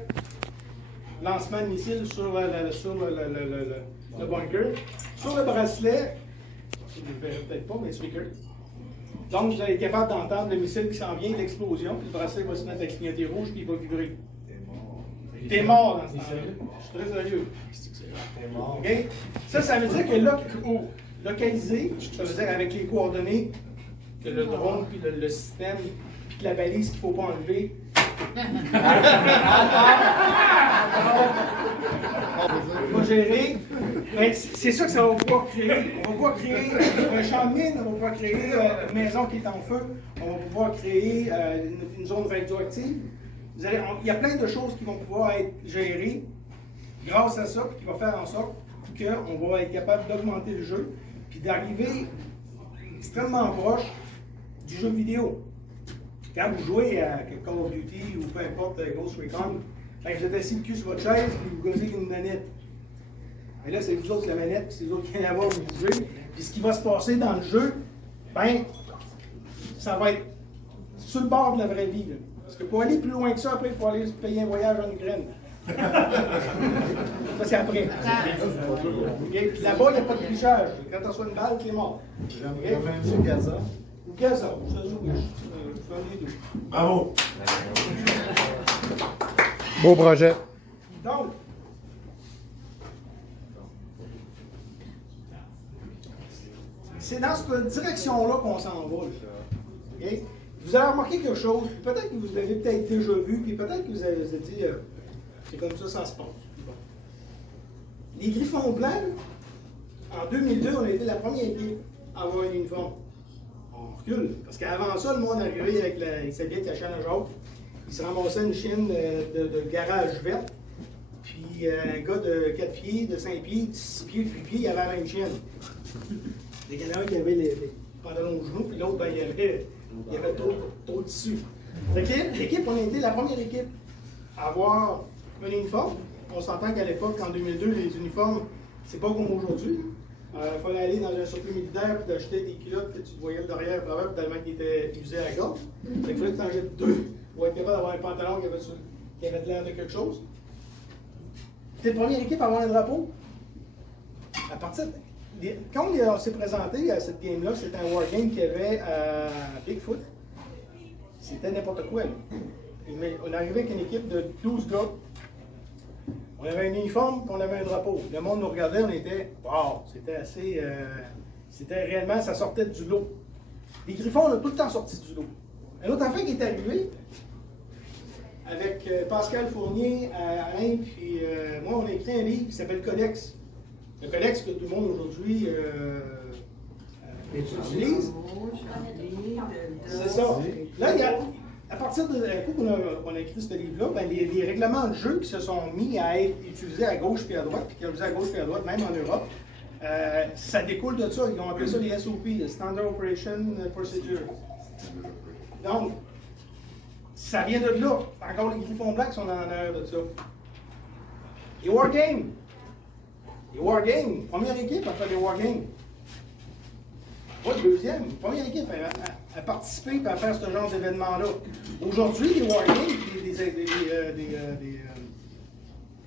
lancement de missile sur le bunker. Sur le bracelet, vous ne le verrez peut-être pas, mais speaker. Donc, vous allez être capable d'entendre le missile qui s'en vient, l'explosion, puis le bracelet va se mettre à clignoter rouge, puis il va vibrer. T'es mort dans ce temps-là. Je suis très sérieux. T'es mort. OK? Ça veut dire que localisé, ça veut dire avec les coordonnées, que le drone, puis le système, puis la balise qu'il ne faut pas enlever. On va gérer. Ben, c'est ça que ça va pouvoir créer. On va pouvoir créer un champ de mine, on va pouvoir créer une maison qui est en feu, on va pouvoir créer une zone radioactive. Il y a plein de choses qui vont pouvoir être gérées grâce à ça, puis qui va faire en sorte qu'on va être capable d'augmenter le jeu, puis d'arriver extrêmement proche du jeu vidéo. Quand vous jouez à Call of Duty ou peu importe Ghost Recon, ben, vous êtes assis le cul sur votre chaise et vous gossez une manette. Mais là, c'est vous autres la manette, puis c'est les autres qui viennent la voir vous jouer. Puis ce qui va se passer dans le jeu, ben, ça va être sur le bord de la vraie vie. Là. Parce que pour aller plus loin que ça, après, il faut aller se payer un voyage en Ukraine. Ça, c'est après. Okay? Puis là-bas, il n'y a pas de trichage. Quand tu reçois une balle, tu es mort. J'aimerais même sur Gaza. Ou Gaza, ça joue. Je fais les deux. Bravo! Beau projet. Donc, c'est dans cette direction-là qu'on s'en va. Okay? Vous avez remarqué quelque chose, peut-être que vous l'avez peut-être déjà vu, puis peut-être que vous avez dit, c'est comme ça se passe. Bon. Les Griffons Blancs, en 2002, on a été la première équipe à avoir un uniforme. On recule, parce qu'avant ça, le monde arrivait avec il s'habillait avec la chaîne à jauge, il se ramassait une chienne de garage verte, puis un gars de 4 pieds, de 5 pieds, de 6 pieds, de 8 pieds, il avait la même chienne. Il y en a un qui avait les pantalons aux genoux, puis l'autre, ben, il y avait trop de tissu. L'équipe, on a été la première équipe à avoir un uniforme. On s'entend qu'à l'époque, en 2002, les uniformes, c'est pas comme aujourd'hui. Il fallait aller dans un surplus militaire et d'acheter des culottes que tu voyais derrière tellement qu'ils étaient usés à la gorge. Il fallait que tu en jettes deux pour être capable d'avoir un pantalon qui avait de l'air de quelque chose. C'était la première équipe à avoir un drapeau. À partir quand on s'est présenté à cette game-là, c'était un wargame qu'il y avait à Bigfoot. C'était n'importe quoi. On arrivait avec une équipe de 12 gars. On avait un uniforme et on avait un drapeau. Le monde nous regardait, on était wow! C'était assez. C'était réellement, ça sortait du lot. Les Griffons, on a tout le temps sorti du lot. Un autre affaire qui est arrivé, avec Pascal Fournier, Alain, puis moi, on a écrit un livre qui s'appelle Codex. Le Codex que tout le monde aujourd'hui utilise. C'est ça. Là, à partir de coup qu'on a écrit ce livre-là, ben, les règlements de jeu qui se sont mis à être utilisés à gauche et à droite, puis qui ont utilisé à gauche et à droite, même en Europe, ça découle de ça. Ils ont appelé ça les SOP, les Standard Operation Procedure. Donc, ça vient de là. Encore les Griffons Blancs sont en arrière de ça. Les Wargames. Les Wargames, première équipe à faire des Wargames. Pas deuxième, première équipe à participer et à faire ce genre d'événement-là. Aujourd'hui, les Wargames,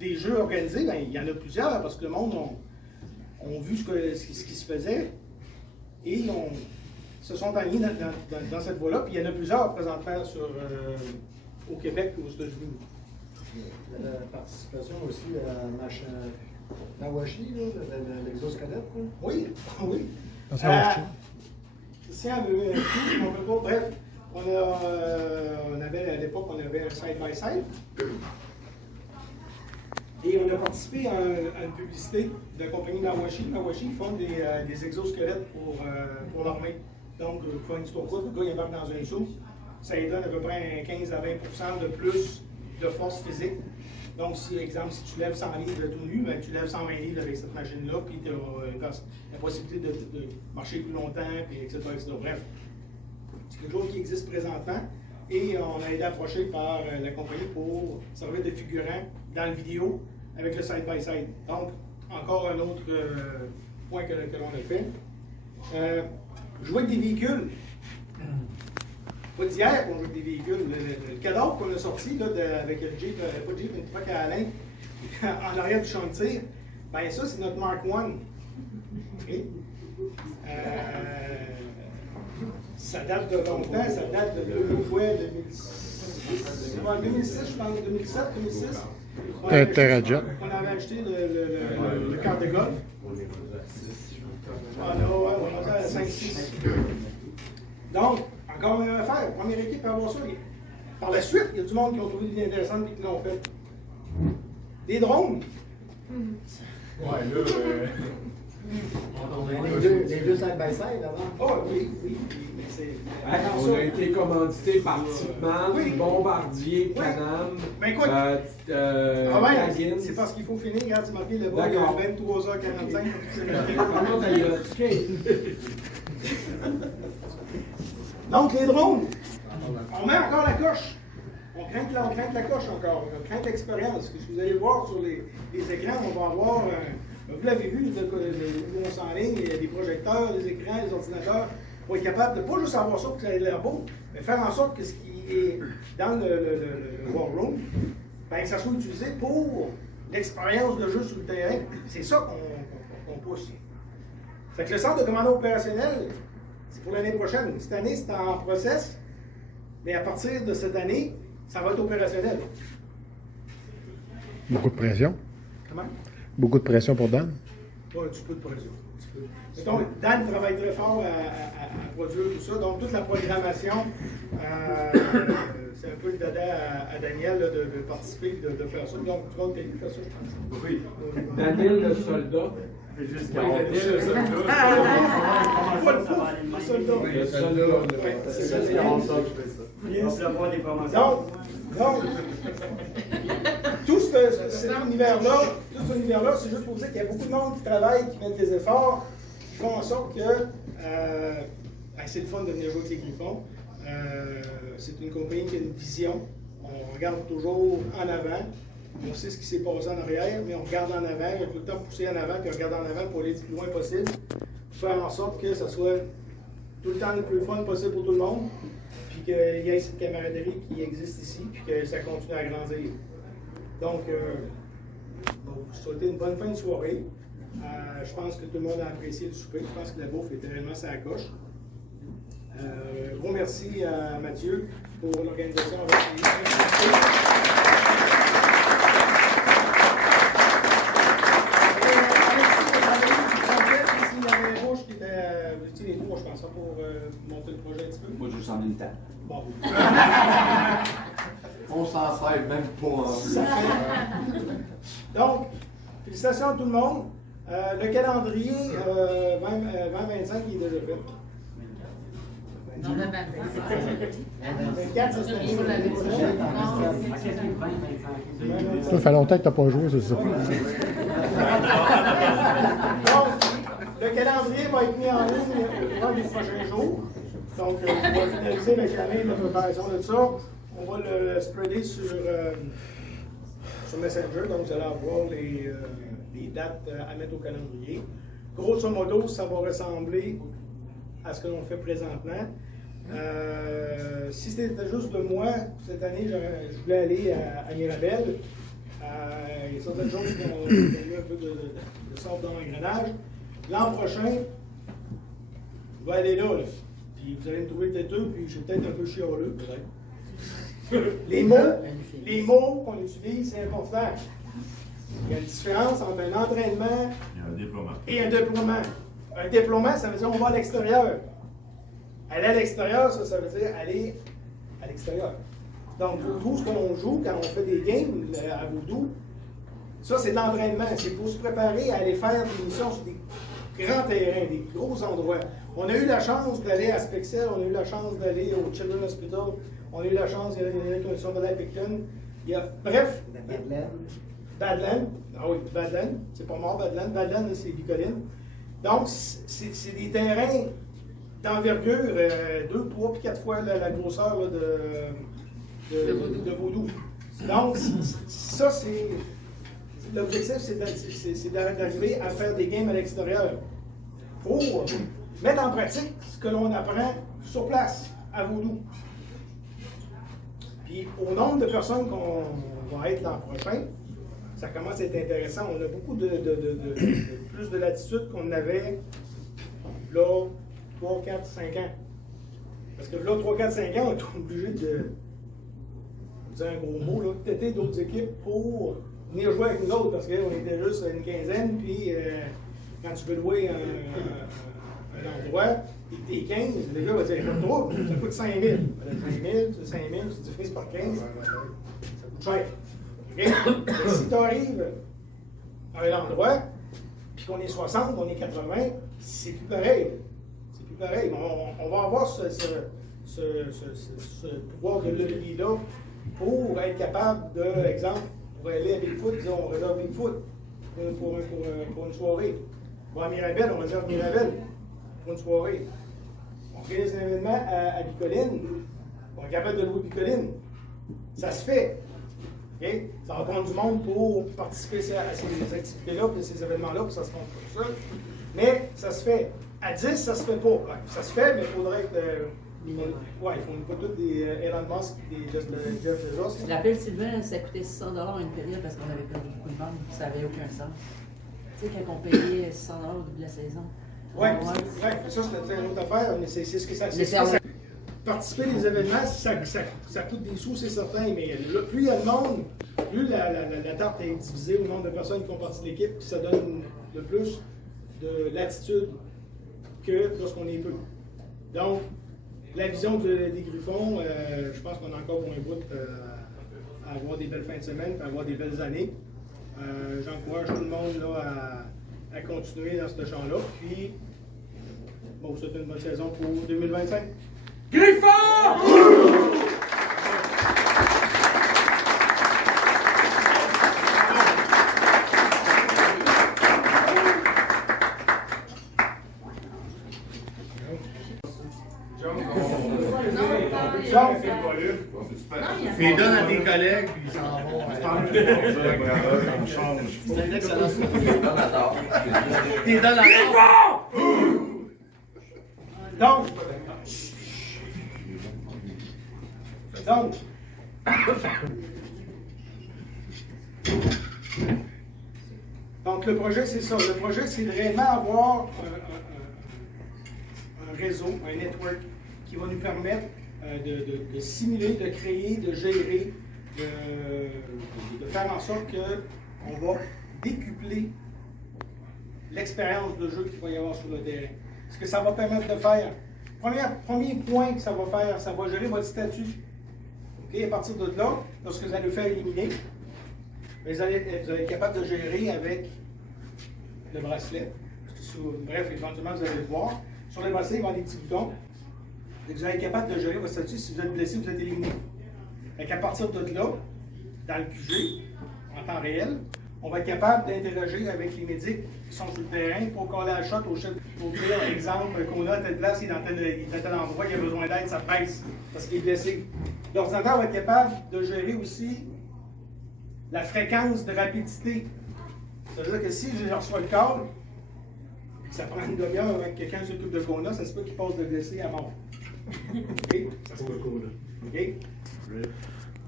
des jeux organisés, ben, il y en a plusieurs parce que le monde a vu ce qui se faisait et se sont alignés dans cette voie-là. Puis il y en a plusieurs présentement au Québec ou aux États-Unis. La participation aussi à Nawashi, l'exosquelette. Oui, oui. Christian avait un coup, on peut pas. Bref, on avait à l'époque, on avait un side-by-side. Et on a participé à une publicité de la compagnie Nawashi. Nawashi font des exosquelettes pour l'armée. Donc, il faut une histoire courte, le gars il embarque dans un saut, ça lui donne à peu près un 15 à 20% de plus de force physique. Donc, si, exemple, si tu lèves 100 livres tout nu, ben, tu lèves 120 livres avec cette machine-là, puis tu as la possibilité de marcher plus longtemps, puis etc., etc. Bref, c'est quelque chose qui existe présentement. Et on a été approché par la compagnie pour servir de figurant dans la vidéo avec le side-by-side. Donc, encore un autre point que l'on a fait. Jouer avec des véhicules. Pas d'hier qu'on joue avec des véhicules. Le cadavre qu'on a sorti là, avec le Jeep, pas le Jeep, mais une truck à Alain, en arrière du champ de tir, bien ça, c'est notre Mark I. Okay? Ça date de longtemps, ça date de 2006, je pense, 2007, 2006. On avait acheté le car de golf. On a 5-6. Donc, encore une affaire, première équipe à avoir ça. Par la suite, il y a du monde qui ont trouvé l'idée intéressante et qui l'ont fait. Des drones. Ouais, là. Les deux side-by-side avant. Oh, oui, oui. On a été commandité par Tipman, Bombardier, Canam. Ben écoute, Taggins. c'est parce qu'il faut finir. Regarde, c'est marqué là-bas, il y a 23h45. Donc, les drones, on met encore la coche. On craint la coche encore. On craint l'expérience. Si vous allez voir sur les écrans, on va avoir, vous l'avez vu, où on s'enligne, il y a des projecteurs, des écrans, des ordinateurs, pour être capable de pas juste avoir ça pour que ça ait l'air beau, mais faire en sorte que ce qui est dans le War Room, ben, que ça soit utilisé pour l'expérience de jeu sur le terrain. C'est ça qu'on pousse. Fait que le centre de commandement opérationnel, c'est pour l'année prochaine. Cette année, c'est en process, mais à partir de cette année, ça va être opérationnel. Beaucoup de pression. Comment? Beaucoup de pression pour Dan. Un petit peu de pression. Donc, Dan travaille très fort à produire tout ça. Donc, toute la programmation, c'est un peu le dada à Daniel là, de participer, de faire ça. Donc, tu vas faire ça, je pense. Oui. Daniel le soldat. Juste Daniel le soldat. Le soldat. Le soldat. C'est 40 ans que je fais ça. Donc, tout cet univers-là, c'est juste pour dire qu'il y a beaucoup de monde qui travaille, qui mettent des efforts, qui font en sorte que c'est le fun de venir jouer avec les Griffons. C'est une compagnie qui a une vision. On regarde toujours en avant. On sait ce qui s'est passé en arrière, mais on regarde en avant. Il y a tout le temps pousser en avant, puis on regarde en avant pour aller le plus loin possible. Pour faire en sorte que ça soit tout le temps le plus fun possible pour tout le monde. Puis qu'il y ait cette camaraderie qui existe ici, puis que ça continue à grandir. Donc, vous souhaitez une bonne fin de soirée. Je pense que tout le monde a apprécié le souper. Je pense que la bouffe était réellement sa coche. Gros merci à Mathieu pour l'organisation. Les trois, je pense, pour monter le projet un petit peu. Moi, je sens une table. Bon. On s'en sert même pas en plus. Donc, félicitations à tout le monde. Le calendrier 2025 il est déjà fait. Non, le 25. 24, ça se Ça fait longtemps que tu n'as pas joué, c'est ça. Donc, le calendrier va être mis en ligne dans les prochains jours. Donc, on va finaliser avec la préparation de ça. On va le spreader sur Messenger. Donc, vous allez avoir les dates à mettre au calendrier. Grosso modo, ça va ressembler à ce que l'on fait présentement. Si c'était juste de moi, cette année, je voulais aller à Mirabel. Il y a certaines choses qui ont eu un peu de sort dans l'engrenage. L'an prochain, je vais aller là. Puis vous allez me trouver têteux, puis je suis peut-être un peu chialeux, peut-être. Les mots qu'on utilise, c'est important. Il y a une différence entre un entraînement et un déploiement. Un déploiement, ça veut dire on va à l'extérieur. Aller à l'extérieur, ça veut dire aller à l'extérieur. Donc, tout ce qu'on joue quand on fait des games à Voodoo, ça c'est de l'entraînement. C'est pour se préparer à aller faire des missions sur grands terrains, des gros endroits. On a eu la chance d'aller à Spexel, on a eu la chance d'aller au Children's Hospital, on a eu la chance d'aller à la Commission de la Picton. Bref, Badland. Ah oui, Badland. C'est pas mort, Badland. Badland, c'est Bicoline. Donc, c'est des terrains d'envergure 2, 3 puis 4 fois la grosseur là, de Vaudou. Donc, ça, c'est. L'objectif, c'est d'arriver à faire des games à l'extérieur pour mettre en pratique ce que l'on apprend sur place, à Vaudou. Puis, au nombre de personnes qu'on va être l'an prochain, ça commence à être intéressant. On a beaucoup plus de latitude qu'on avait là 3, 4, 5 ans. Parce que là, 3, 4, 5 ans, on est obligé de dire un gros mot, là, têter d'autres équipes pour venir jouer avec nous autres, parce qu'on était juste une quinzaine, puis quand tu veux louer un endroit, puis que t'es 15, les gars vont dire, pas trop, ça coûte 5 000. 5 000, c'est 5 000, tu divises par 15, ça coûte cher. Okay? Si tu arrives à un endroit, puis qu'on est 60, on est 80, c'est plus pareil. C'est plus pareil. On va avoir ce pouvoir de levier-là pour être capable de, exemple, pour aller à Bigfoot, disons, on réserve Bigfoot pour une soirée. On va à Mirabel, on réserve Mirabel pour une soirée. On organise un événement à Bicoline, on est capable de louer Bicoline. Ça se fait. Okay? Ça va prendre du monde pour participer à ces activités-là, puis ces événements-là, puis ça se monte tout ça. Mais ça se fait. À 10, ça se fait pas. Ouais, ça se fait, mais il faudrait que. Ouais, il faut pas tous des Elon Musk, des Jeff Bezos. Tu te rappelles, Sylvain, ça coûtait 600 $ une période parce qu'on avait perdu beaucoup de ventes, ça n'avait aucun sens. Tu sais, quand on payait 600 $ au début de la saison. Oui, ça, c'est une autre affaire, mais c'est ce que ça. Participer des événements, ça coûte des sous, c'est certain, mais là, plus il y a de monde, plus la tarte est divisée au nombre de personnes qui font partie de l'équipe, puis ça donne le plus de latitude que lorsqu'on est peu. Donc, la vision des Griffons, je pense qu'on a encore pour un bout à avoir des belles fins de semaine, à avoir des belles années. J'encourage tout le monde là, à continuer dans ce champ-là. Puis, bon, c'est une bonne saison pour 2025. Griffon! Puis donne à tes collègues, puis ils s'en vont. C'est une excellente T'es donnes à Donc, le projet, c'est ça. Le projet, c'est de réellement avoir un réseau, un network qui va nous permettre de simuler, de créer, de gérer, de faire en sorte qu'on va décupler l'expérience de jeu qu'il va y avoir sur le terrain. Ce que ça va permettre de faire, premier point que ça va faire, ça va gérer votre statut. Okay? À partir de là, lorsque vous allez le faire éliminer, vous allez être capable de gérer avec le bracelet. Bref, éventuellement, vous allez le voir. Sur le bracelet, il va y avoir des petits boutons. Vous allez être capable de gérer votre statut. Si vous êtes blessé, vous êtes éliminé. Donc, à partir de là, dans le QG, en temps réel, on va être capable d'interagir avec les médics qui sont sur le terrain pour coller la shot au chef. Pour dire, exemple, qu'on a à telle place, il est dans tel endroit, il a besoin d'aide, ça presse parce qu'il est blessé. L'ordinateur va être capable de gérer aussi la fréquence de rapidité. C'est-à-dire que si je reçois le call, ça prend une demi-heure avant que quelqu'un s'occupe de Kona, ça se peut qu'il passe de blessé à mort. OK? Ça se peut. OK?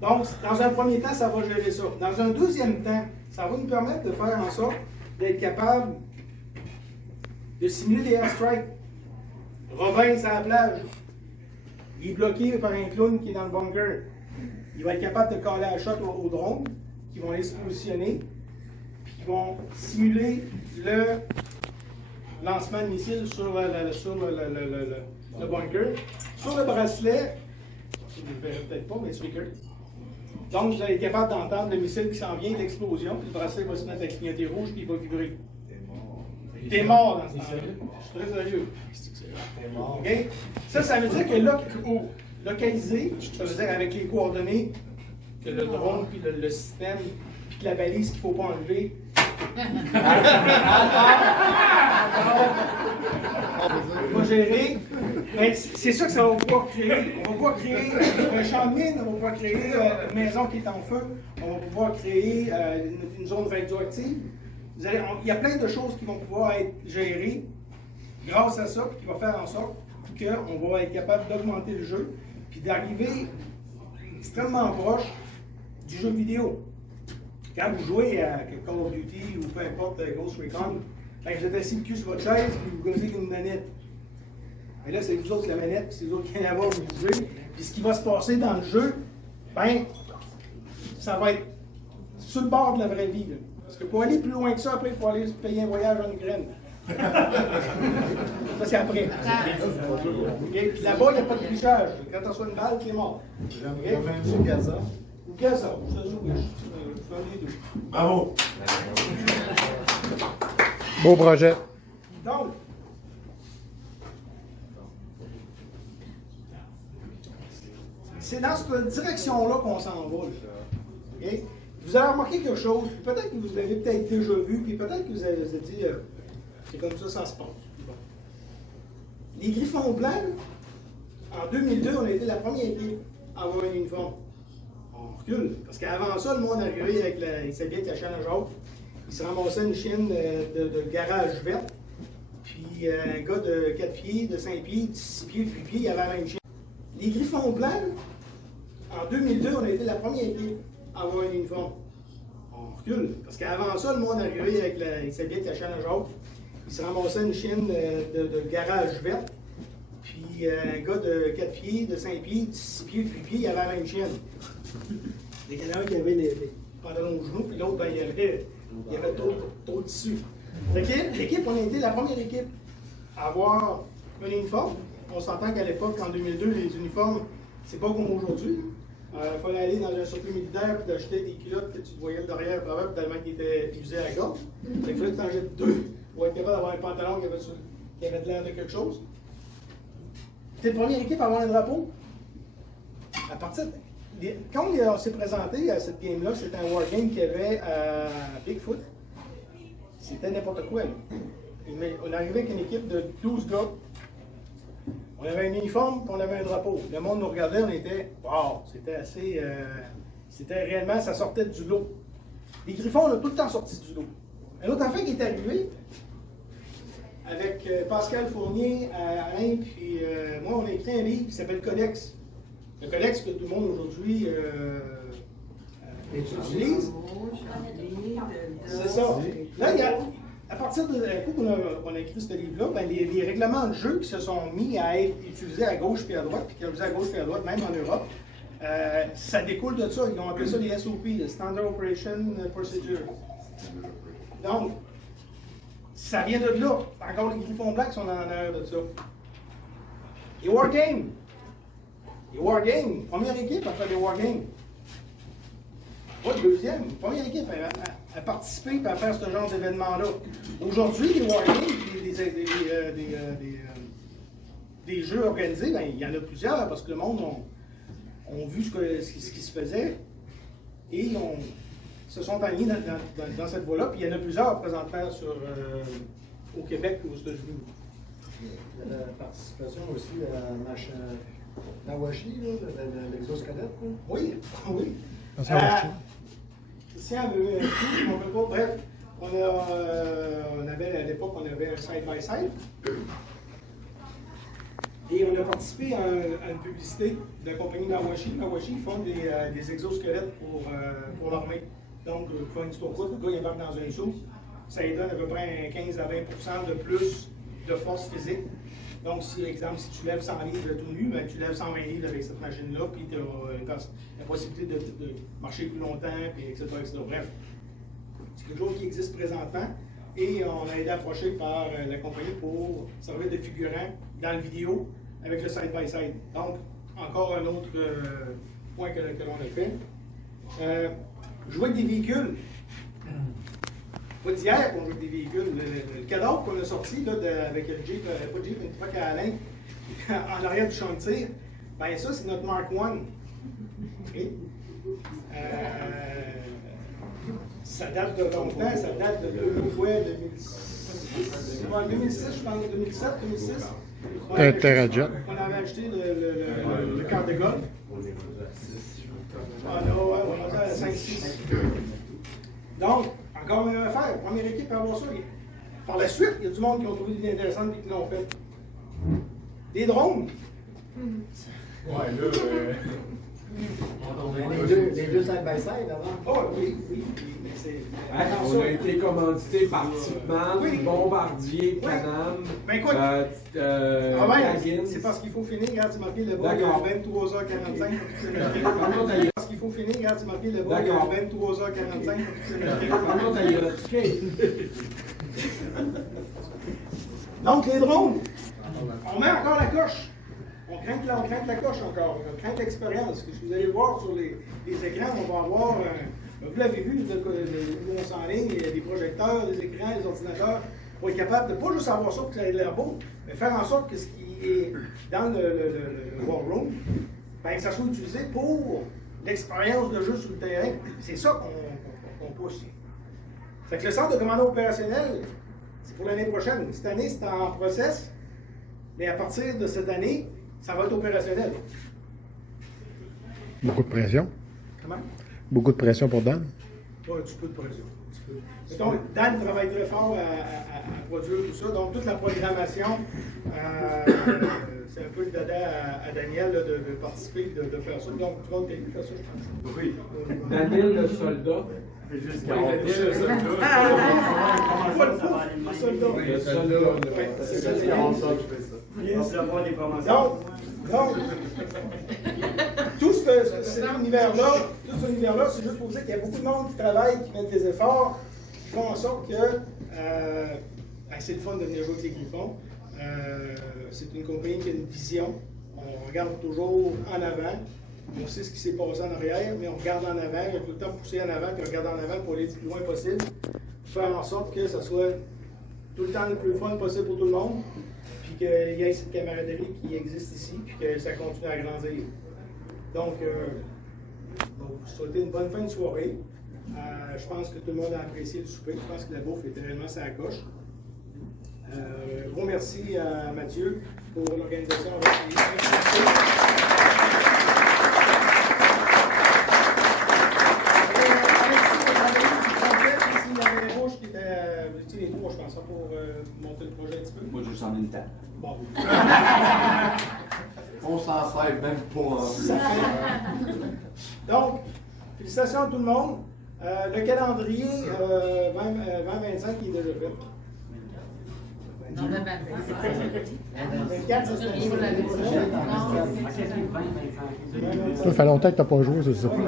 Donc, dans un premier temps, ça va gérer ça. Dans un deuxième temps, ça va nous permettre de faire en sorte d'être capable de simuler des airstrikes. Robin, c'est à la plage. Il est bloqué par un clown qui est dans le bunker. Il va être capable de coller la shot au drone, qui vont aller se positionner, puis qui vont simuler le lancement de missiles sur le bunker. Sur le bracelet, vous ne le verrez peut-être pas, mais speaker. Donc, vous allez être capable d'entendre le missile qui s'en vient, l'explosion, puis le bracelet va se mettre à clignoter rouge, puis il va vibrer. T'es mort dans ce temps-là. Je suis très sérieux. T'es mort. OK? Ça veut dire que localisé, ça veut dire avec les coordonnées, que le drone, puis le système, puis que la balise qu'il ne faut pas enlever. On va gérer. Mais c'est ça que ça va pouvoir créer. On va pouvoir créer un champ de mine, on va pouvoir créer une maison qui est en feu, on va pouvoir créer une zone radioactive. Il y a plein de choses qui vont pouvoir être gérées grâce à ça, puis qui va faire en sorte qu'on va être capable d'augmenter le jeu, puis d'arriver extrêmement proche du jeu vidéo. Quand vous jouez à Call of Duty ou peu importe Ghost Recon, vous êtes assis le cul sur votre chaise puis vous gossez une manette. Mais là, c'est vous autres la manette, puis c'est vous autres qui allez avoir vous jouez. Puis ce qui va se passer dans le jeu, ben, ça va être sur le bord de la vraie vie. Là. Parce que pour aller plus loin que ça, après, il faut aller se payer un voyage en Ukraine. Ça, c'est après. Okay? Puis là-bas, il n'y a pas de trichage. Quand tu reçois une balle, tu es mort. J'ai même vu Gaza. Ou Gaza, je te joue, je fais les deux. Bravo! Beau projet. Donc, c'est dans cette direction-là qu'on s'en va. Okay? Vous avez remarqué quelque chose, peut-être que vous l'avez peut-être déjà vu, puis peut-être que vous avez dit, c'est comme ça se passe. Bon. Les Griffons Blancs, en 2002, on a été la première équipe à avoir un uniforme. On recule, parce qu'avant ça, le monde arrivait avec il s'habillait avec la chaîne à jauge, il se ramassait une chaîne de garage verte, puis un gars de 4 pieds, de 5 pieds, de 6 pieds, de 8 pieds, il avait la même chaîne. Les Griffons Blancs, en 2002, on a été la première équipe à avoir un uniforme. On recule, parce qu'avant ça, le monde arrivait avec il s'habillait avec la chaîne à jauge, il se ramassait une chaîne de garage verte, puis un gars de 4 pieds, de 5 pieds, de 6 pieds, de 8 pieds, il avait la même chaîne. Il y en a un qui avait les pantalons aux genoux, puis l'autre, ben, il y avait trop de tissu. L'équipe, on a été la première équipe à avoir un uniforme. On s'entend qu'à l'époque, en 2002, les uniformes, c'est pas comme aujourd'hui. Il fallait aller dans un surplus militaire et acheter des culottes que tu voyais derrière tellement qu'ils étaient usés à la gorge. Il fallait que tu en jettes deux pour être capable d'avoir un pantalon qui avait de l'air de quelque chose. C'était la première équipe à avoir un drapeau. À partir quand on s'est présenté à cette game-là, c'était un wargame qu'il y avait à Bigfoot. C'était n'importe quoi. On arrivait avec une équipe de 12 gars. On avait un uniforme et on avait un drapeau. Le monde nous regardait, on était wow, c'était assez. C'était réellement, ça sortait du lot. Les Griffons, on a tout le temps sorti du lot. Un autre affaire qui est arrivé, avec Pascal Fournier, Alain, puis moi, on a écrit un livre qui s'appelle Codex. Le Codex que tout le monde aujourd'hui utilise. C'est ça. Là, à partir de coup qu'on a écrit ce livre-là, ben, les règlements de jeu qui se sont mis à être utilisés à gauche et à droite, puis qui ont utilisé à gauche et à droite, même en Europe, ça découle de ça. Ils ont appelé ça les SOP, le Standard Operation Procedure. Donc, ça vient de là. Encore les Griffons Blancs sont en arrière de ça. Les Wargames. Les Wargames, première équipe à faire des Wargames. Pas deuxième, première équipe à participer et à faire ce genre d'événement-là. Aujourd'hui, les Wargames, des jeux organisés, ben, il y en a plusieurs parce que le monde a vu ce qui se faisait et se sont alignés dans cette voie-là. Puis il y en a plusieurs présentement au Québec et aux États-Unis. Il y a la participation aussi à Nawashi, l'exosquelette. Oui, oui. Christian avait eu un coup, on peut pas. Bref, on avait à l'époque, on avait un side-by-side. Et on a participé à une publicité de la compagnie Nawashi. Nawashi, ils font des exosquelettes pour l'armée. Donc, pour faire une histoire courte, le gars il embarque dans un saut. Ça lui donne à peu près 15 à 20% de plus de force physique. Donc, si, exemple, si tu lèves 100 livres tout nu, ben, tu lèves 120 livres avec cette machine-là, puis tu as la possibilité de marcher plus longtemps, puis etc., etc. Bref, c'est quelque chose qui existe présentement et on a été approché par la compagnie pour servir de figurant dans la vidéo avec le side-by-side. Donc, encore un autre point que l'on a fait. Jouer avec des véhicules. pas d'hier qu'on joue avec des véhicules. Le cadavre qu'on a sorti là, avec le Jeep, pas de Jeep, une truck à Alain, en arrière du champ de tir, ben ça, c'est notre Mark I. Okay? Ça date de longtemps, ça date de 2006, je pense, 2007, 2006. Un TerraJet. On avait acheté le car de golf. On a 5-6. Donc, encore une affaire, première équipe à avoir ça. Par la suite, il y a du monde qui ont trouvé des idées intéressantes et qui l'ont fait. Des drones. Ouais, là. Les deux side-by-side avant. Oh, oui. Mais c'est. On a été commandité par Tipman, Bombardier, Can-Am. Ben écoute, Dragon. c'est parce qu'il faut finir, regarde, c'est marqué là-bas, il y a D'accord. 23h45 pour tous ces marqués. Parce qu'il faut finir, regarde, c'est marqué là-bas, il y a 23h45 pour tous ces marqués. Donc, les drones, on met encore la coche. On craint la coche encore, on craint l'expérience. Si vous allez voir sur les écrans, on va avoir, vous l'avez vu, où on s'enligne, il y a des projecteurs, des écrans, des ordinateurs, pour être capable de pas juste avoir ça pour que ça ait l'air beau, mais faire en sorte que ce qui est dans le War Room, ben, que ça soit utilisé pour l'expérience de jeu sur le terrain. C'est ça qu'on pousse. Fait que le centre de commandement opérationnel, c'est pour l'année prochaine. Cette année, c'est en process, mais à partir de cette année, ça va être opérationnel. Beaucoup de pression. Comment? Beaucoup de pression pour Dan. Ouais, un petit peu de pression. Donc, Dan travaille très fort à produire tout ça. Donc, toute la programmation, c'est un peu le dada à Daniel là, de participer, de faire ça. Donc, tu vas peut-être faire ça, je pense. Oui. Daniel le soldat. Juste Le soldat. Le soldat. C'est ça, c'est 40 ans que je fais ça. Donc, tout cet univers-là, c'est juste pour vous dire qu'il y a beaucoup de monde qui travaille, qui mettent des efforts, qui font en sorte que c'est le fun de venir jouer avec les Griffons. C'est une compagnie qui a une vision. On regarde toujours en avant. On sait ce qui s'est passé en arrière, mais on regarde en avant. Il y a tout le temps pousser en avant, puis on regarde en avant pour aller le plus loin possible. Pour faire en sorte que ça soit tout le temps le plus fun possible pour tout le monde. Puis qu'il y ait cette camaraderie qui existe ici, puis que ça continue à grandir. Donc, vous souhaitez une bonne fin de soirée. Je pense que tout le monde a apprécié le souper. Je pense que la bouffe était réellement sa coche. Gros merci à Mathieu pour l'organisation. Les trois, je pense, pour monter le projet un petit peu. Moi, je sens une table. Bon. On s'en sert même pas en plus. Donc, félicitations à tout le monde. Le calendrier 2025 qui est déjà fait. Non, le 24. 24, ça se Ça fait longtemps que tu n'as pas joué, c'est ça. Donc,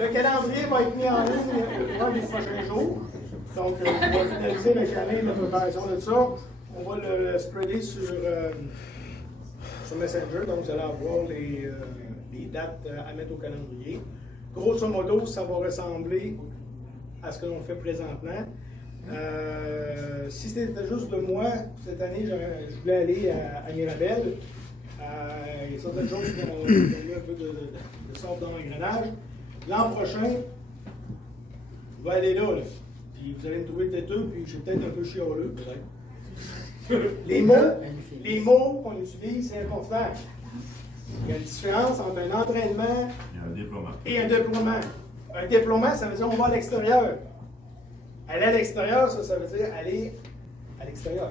le calendrier va être mis en ligne dans les prochains jours. Donc, on va finaliser le calendrier de préparation de ça. On va le spreader sur Messenger. Donc, vous allez avoir les dates à mettre au calendrier. Grosso modo, ça va ressembler à ce que l'on fait présentement. Si c'était juste de moi, cette année, je voulais aller à Mirabel. Il y a certaines choses qui ont mis un peu de sort dans l'engrenage. L'an prochain, je vais aller là. Puis vous allez me trouver têteux, puis je suis peut-être un peu chialeux, peut-être. Les mots qu'on utilise, c'est important. Il y a une différence entre un entraînement et un déploiement. Un déploiement, ça veut dire on va à l'extérieur. Aller à l'extérieur, ça veut dire aller à l'extérieur.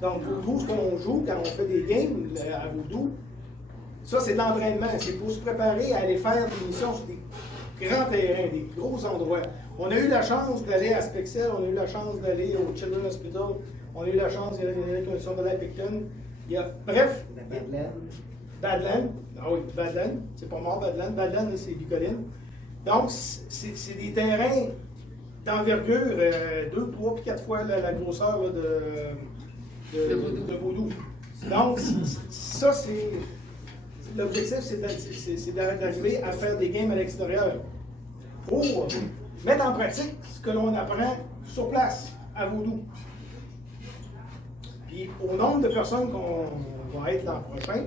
Donc, Voodoo, ce qu'on joue quand on fait des games à Voodoo, ça, c'est de l'entraînement. C'est pour se préparer à aller faire des missions sur des grands terrains, des gros endroits. On a eu la chance d'aller à Spexel, on a eu la chance d'aller au Children's Hospital, on a eu la chance d'aller dans les conditions de la Picton. Bref. Badland. Ah oui, Badland. C'est pas mort, Badland. Badland, c'est Bicoline. Donc, c'est des terrains d'envergure 2, 3 puis 4 fois la grosseur là, de Voodoo. Donc, ça, c'est. L'objectif, c'est d'arriver à faire des games à l'extérieur. pour mettre en pratique ce que l'on apprend sur place, à Vaudou. Puis au nombre de personnes qu'on va être l'an prochain,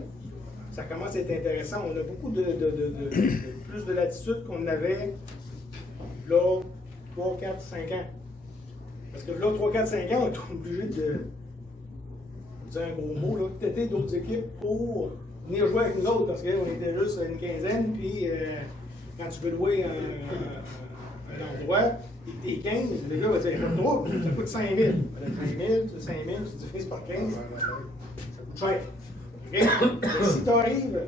ça commence à être intéressant. On a beaucoup plus de latitude qu'on avait là 3, 4, 5 ans. Parce que là, 3, 4, 5 ans, on est obligé de dire un gros mot, là, têter d'autres équipes pour venir jouer avec nous autres, parce qu'on était juste une quinzaine, puis quand tu veux louer un endroit, puis t'es 15, le gars va dire, pas trop, ça coûte 5 000. 5 000, c'est 5 000, tu divises par 15, ça coûte cher. Okay? Mais si tu arrives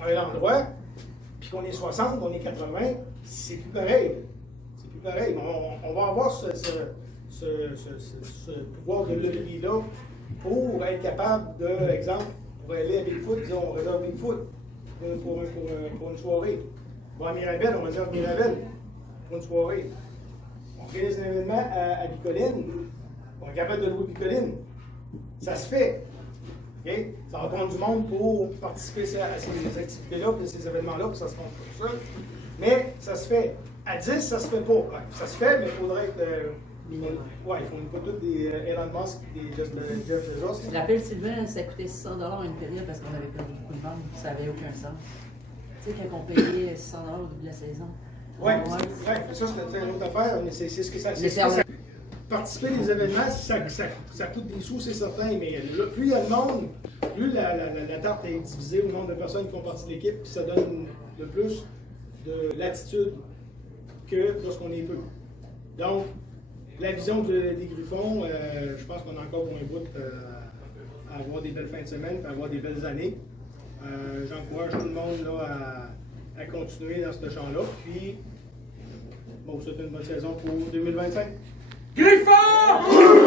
à un endroit, puis qu'on est 60, qu'on est 80, c'est plus pareil. C'est plus pareil. On va avoir ce pouvoir de levier-là pour être capable de, exemple, pour aller à Bigfoot, disons, on réserve Bigfoot pour une soirée. On va à Mirabel, on réserve Mirabel pour une soirée. On organise un événement à Bicoline, on est capable de louer Bicoline. Ça se fait. Okay? Ça va prendre du monde pour participer à ces activités-là, puis ces événements-là, puis ça se monte tout ça. Mais ça se fait. À 10, ça se fait pas. Ouais, ça se fait, mais il faudrait être. Ouais, ils font pas tous des Elon Musk, des Jeff Bezos. Tu te rappelles, Sylvain, ça coûtait 600 $ une période parce qu'on avait perdu beaucoup de ventes, ça n'avait aucun sens. Tu sais, quand on payait 600 $ au début de la saison. Oui, ça c'est une autre affaire, mais c'est ce que ça. Participer des événements, ça coûte des sous, c'est certain, mais là, plus il y a de monde, plus la tarte est divisée au nombre de personnes qui font partie de l'équipe, puis ça donne le plus de latitude que lorsqu'on est peu. Donc, la vision des Griffons, je pense qu'on a encore pour un bout à avoir des belles fins de semaine, à avoir des belles années. J'encourage tout le monde là, à continuer dans ce champ-là. Puis, bon, c'est une bonne saison pour 2025. Griffon!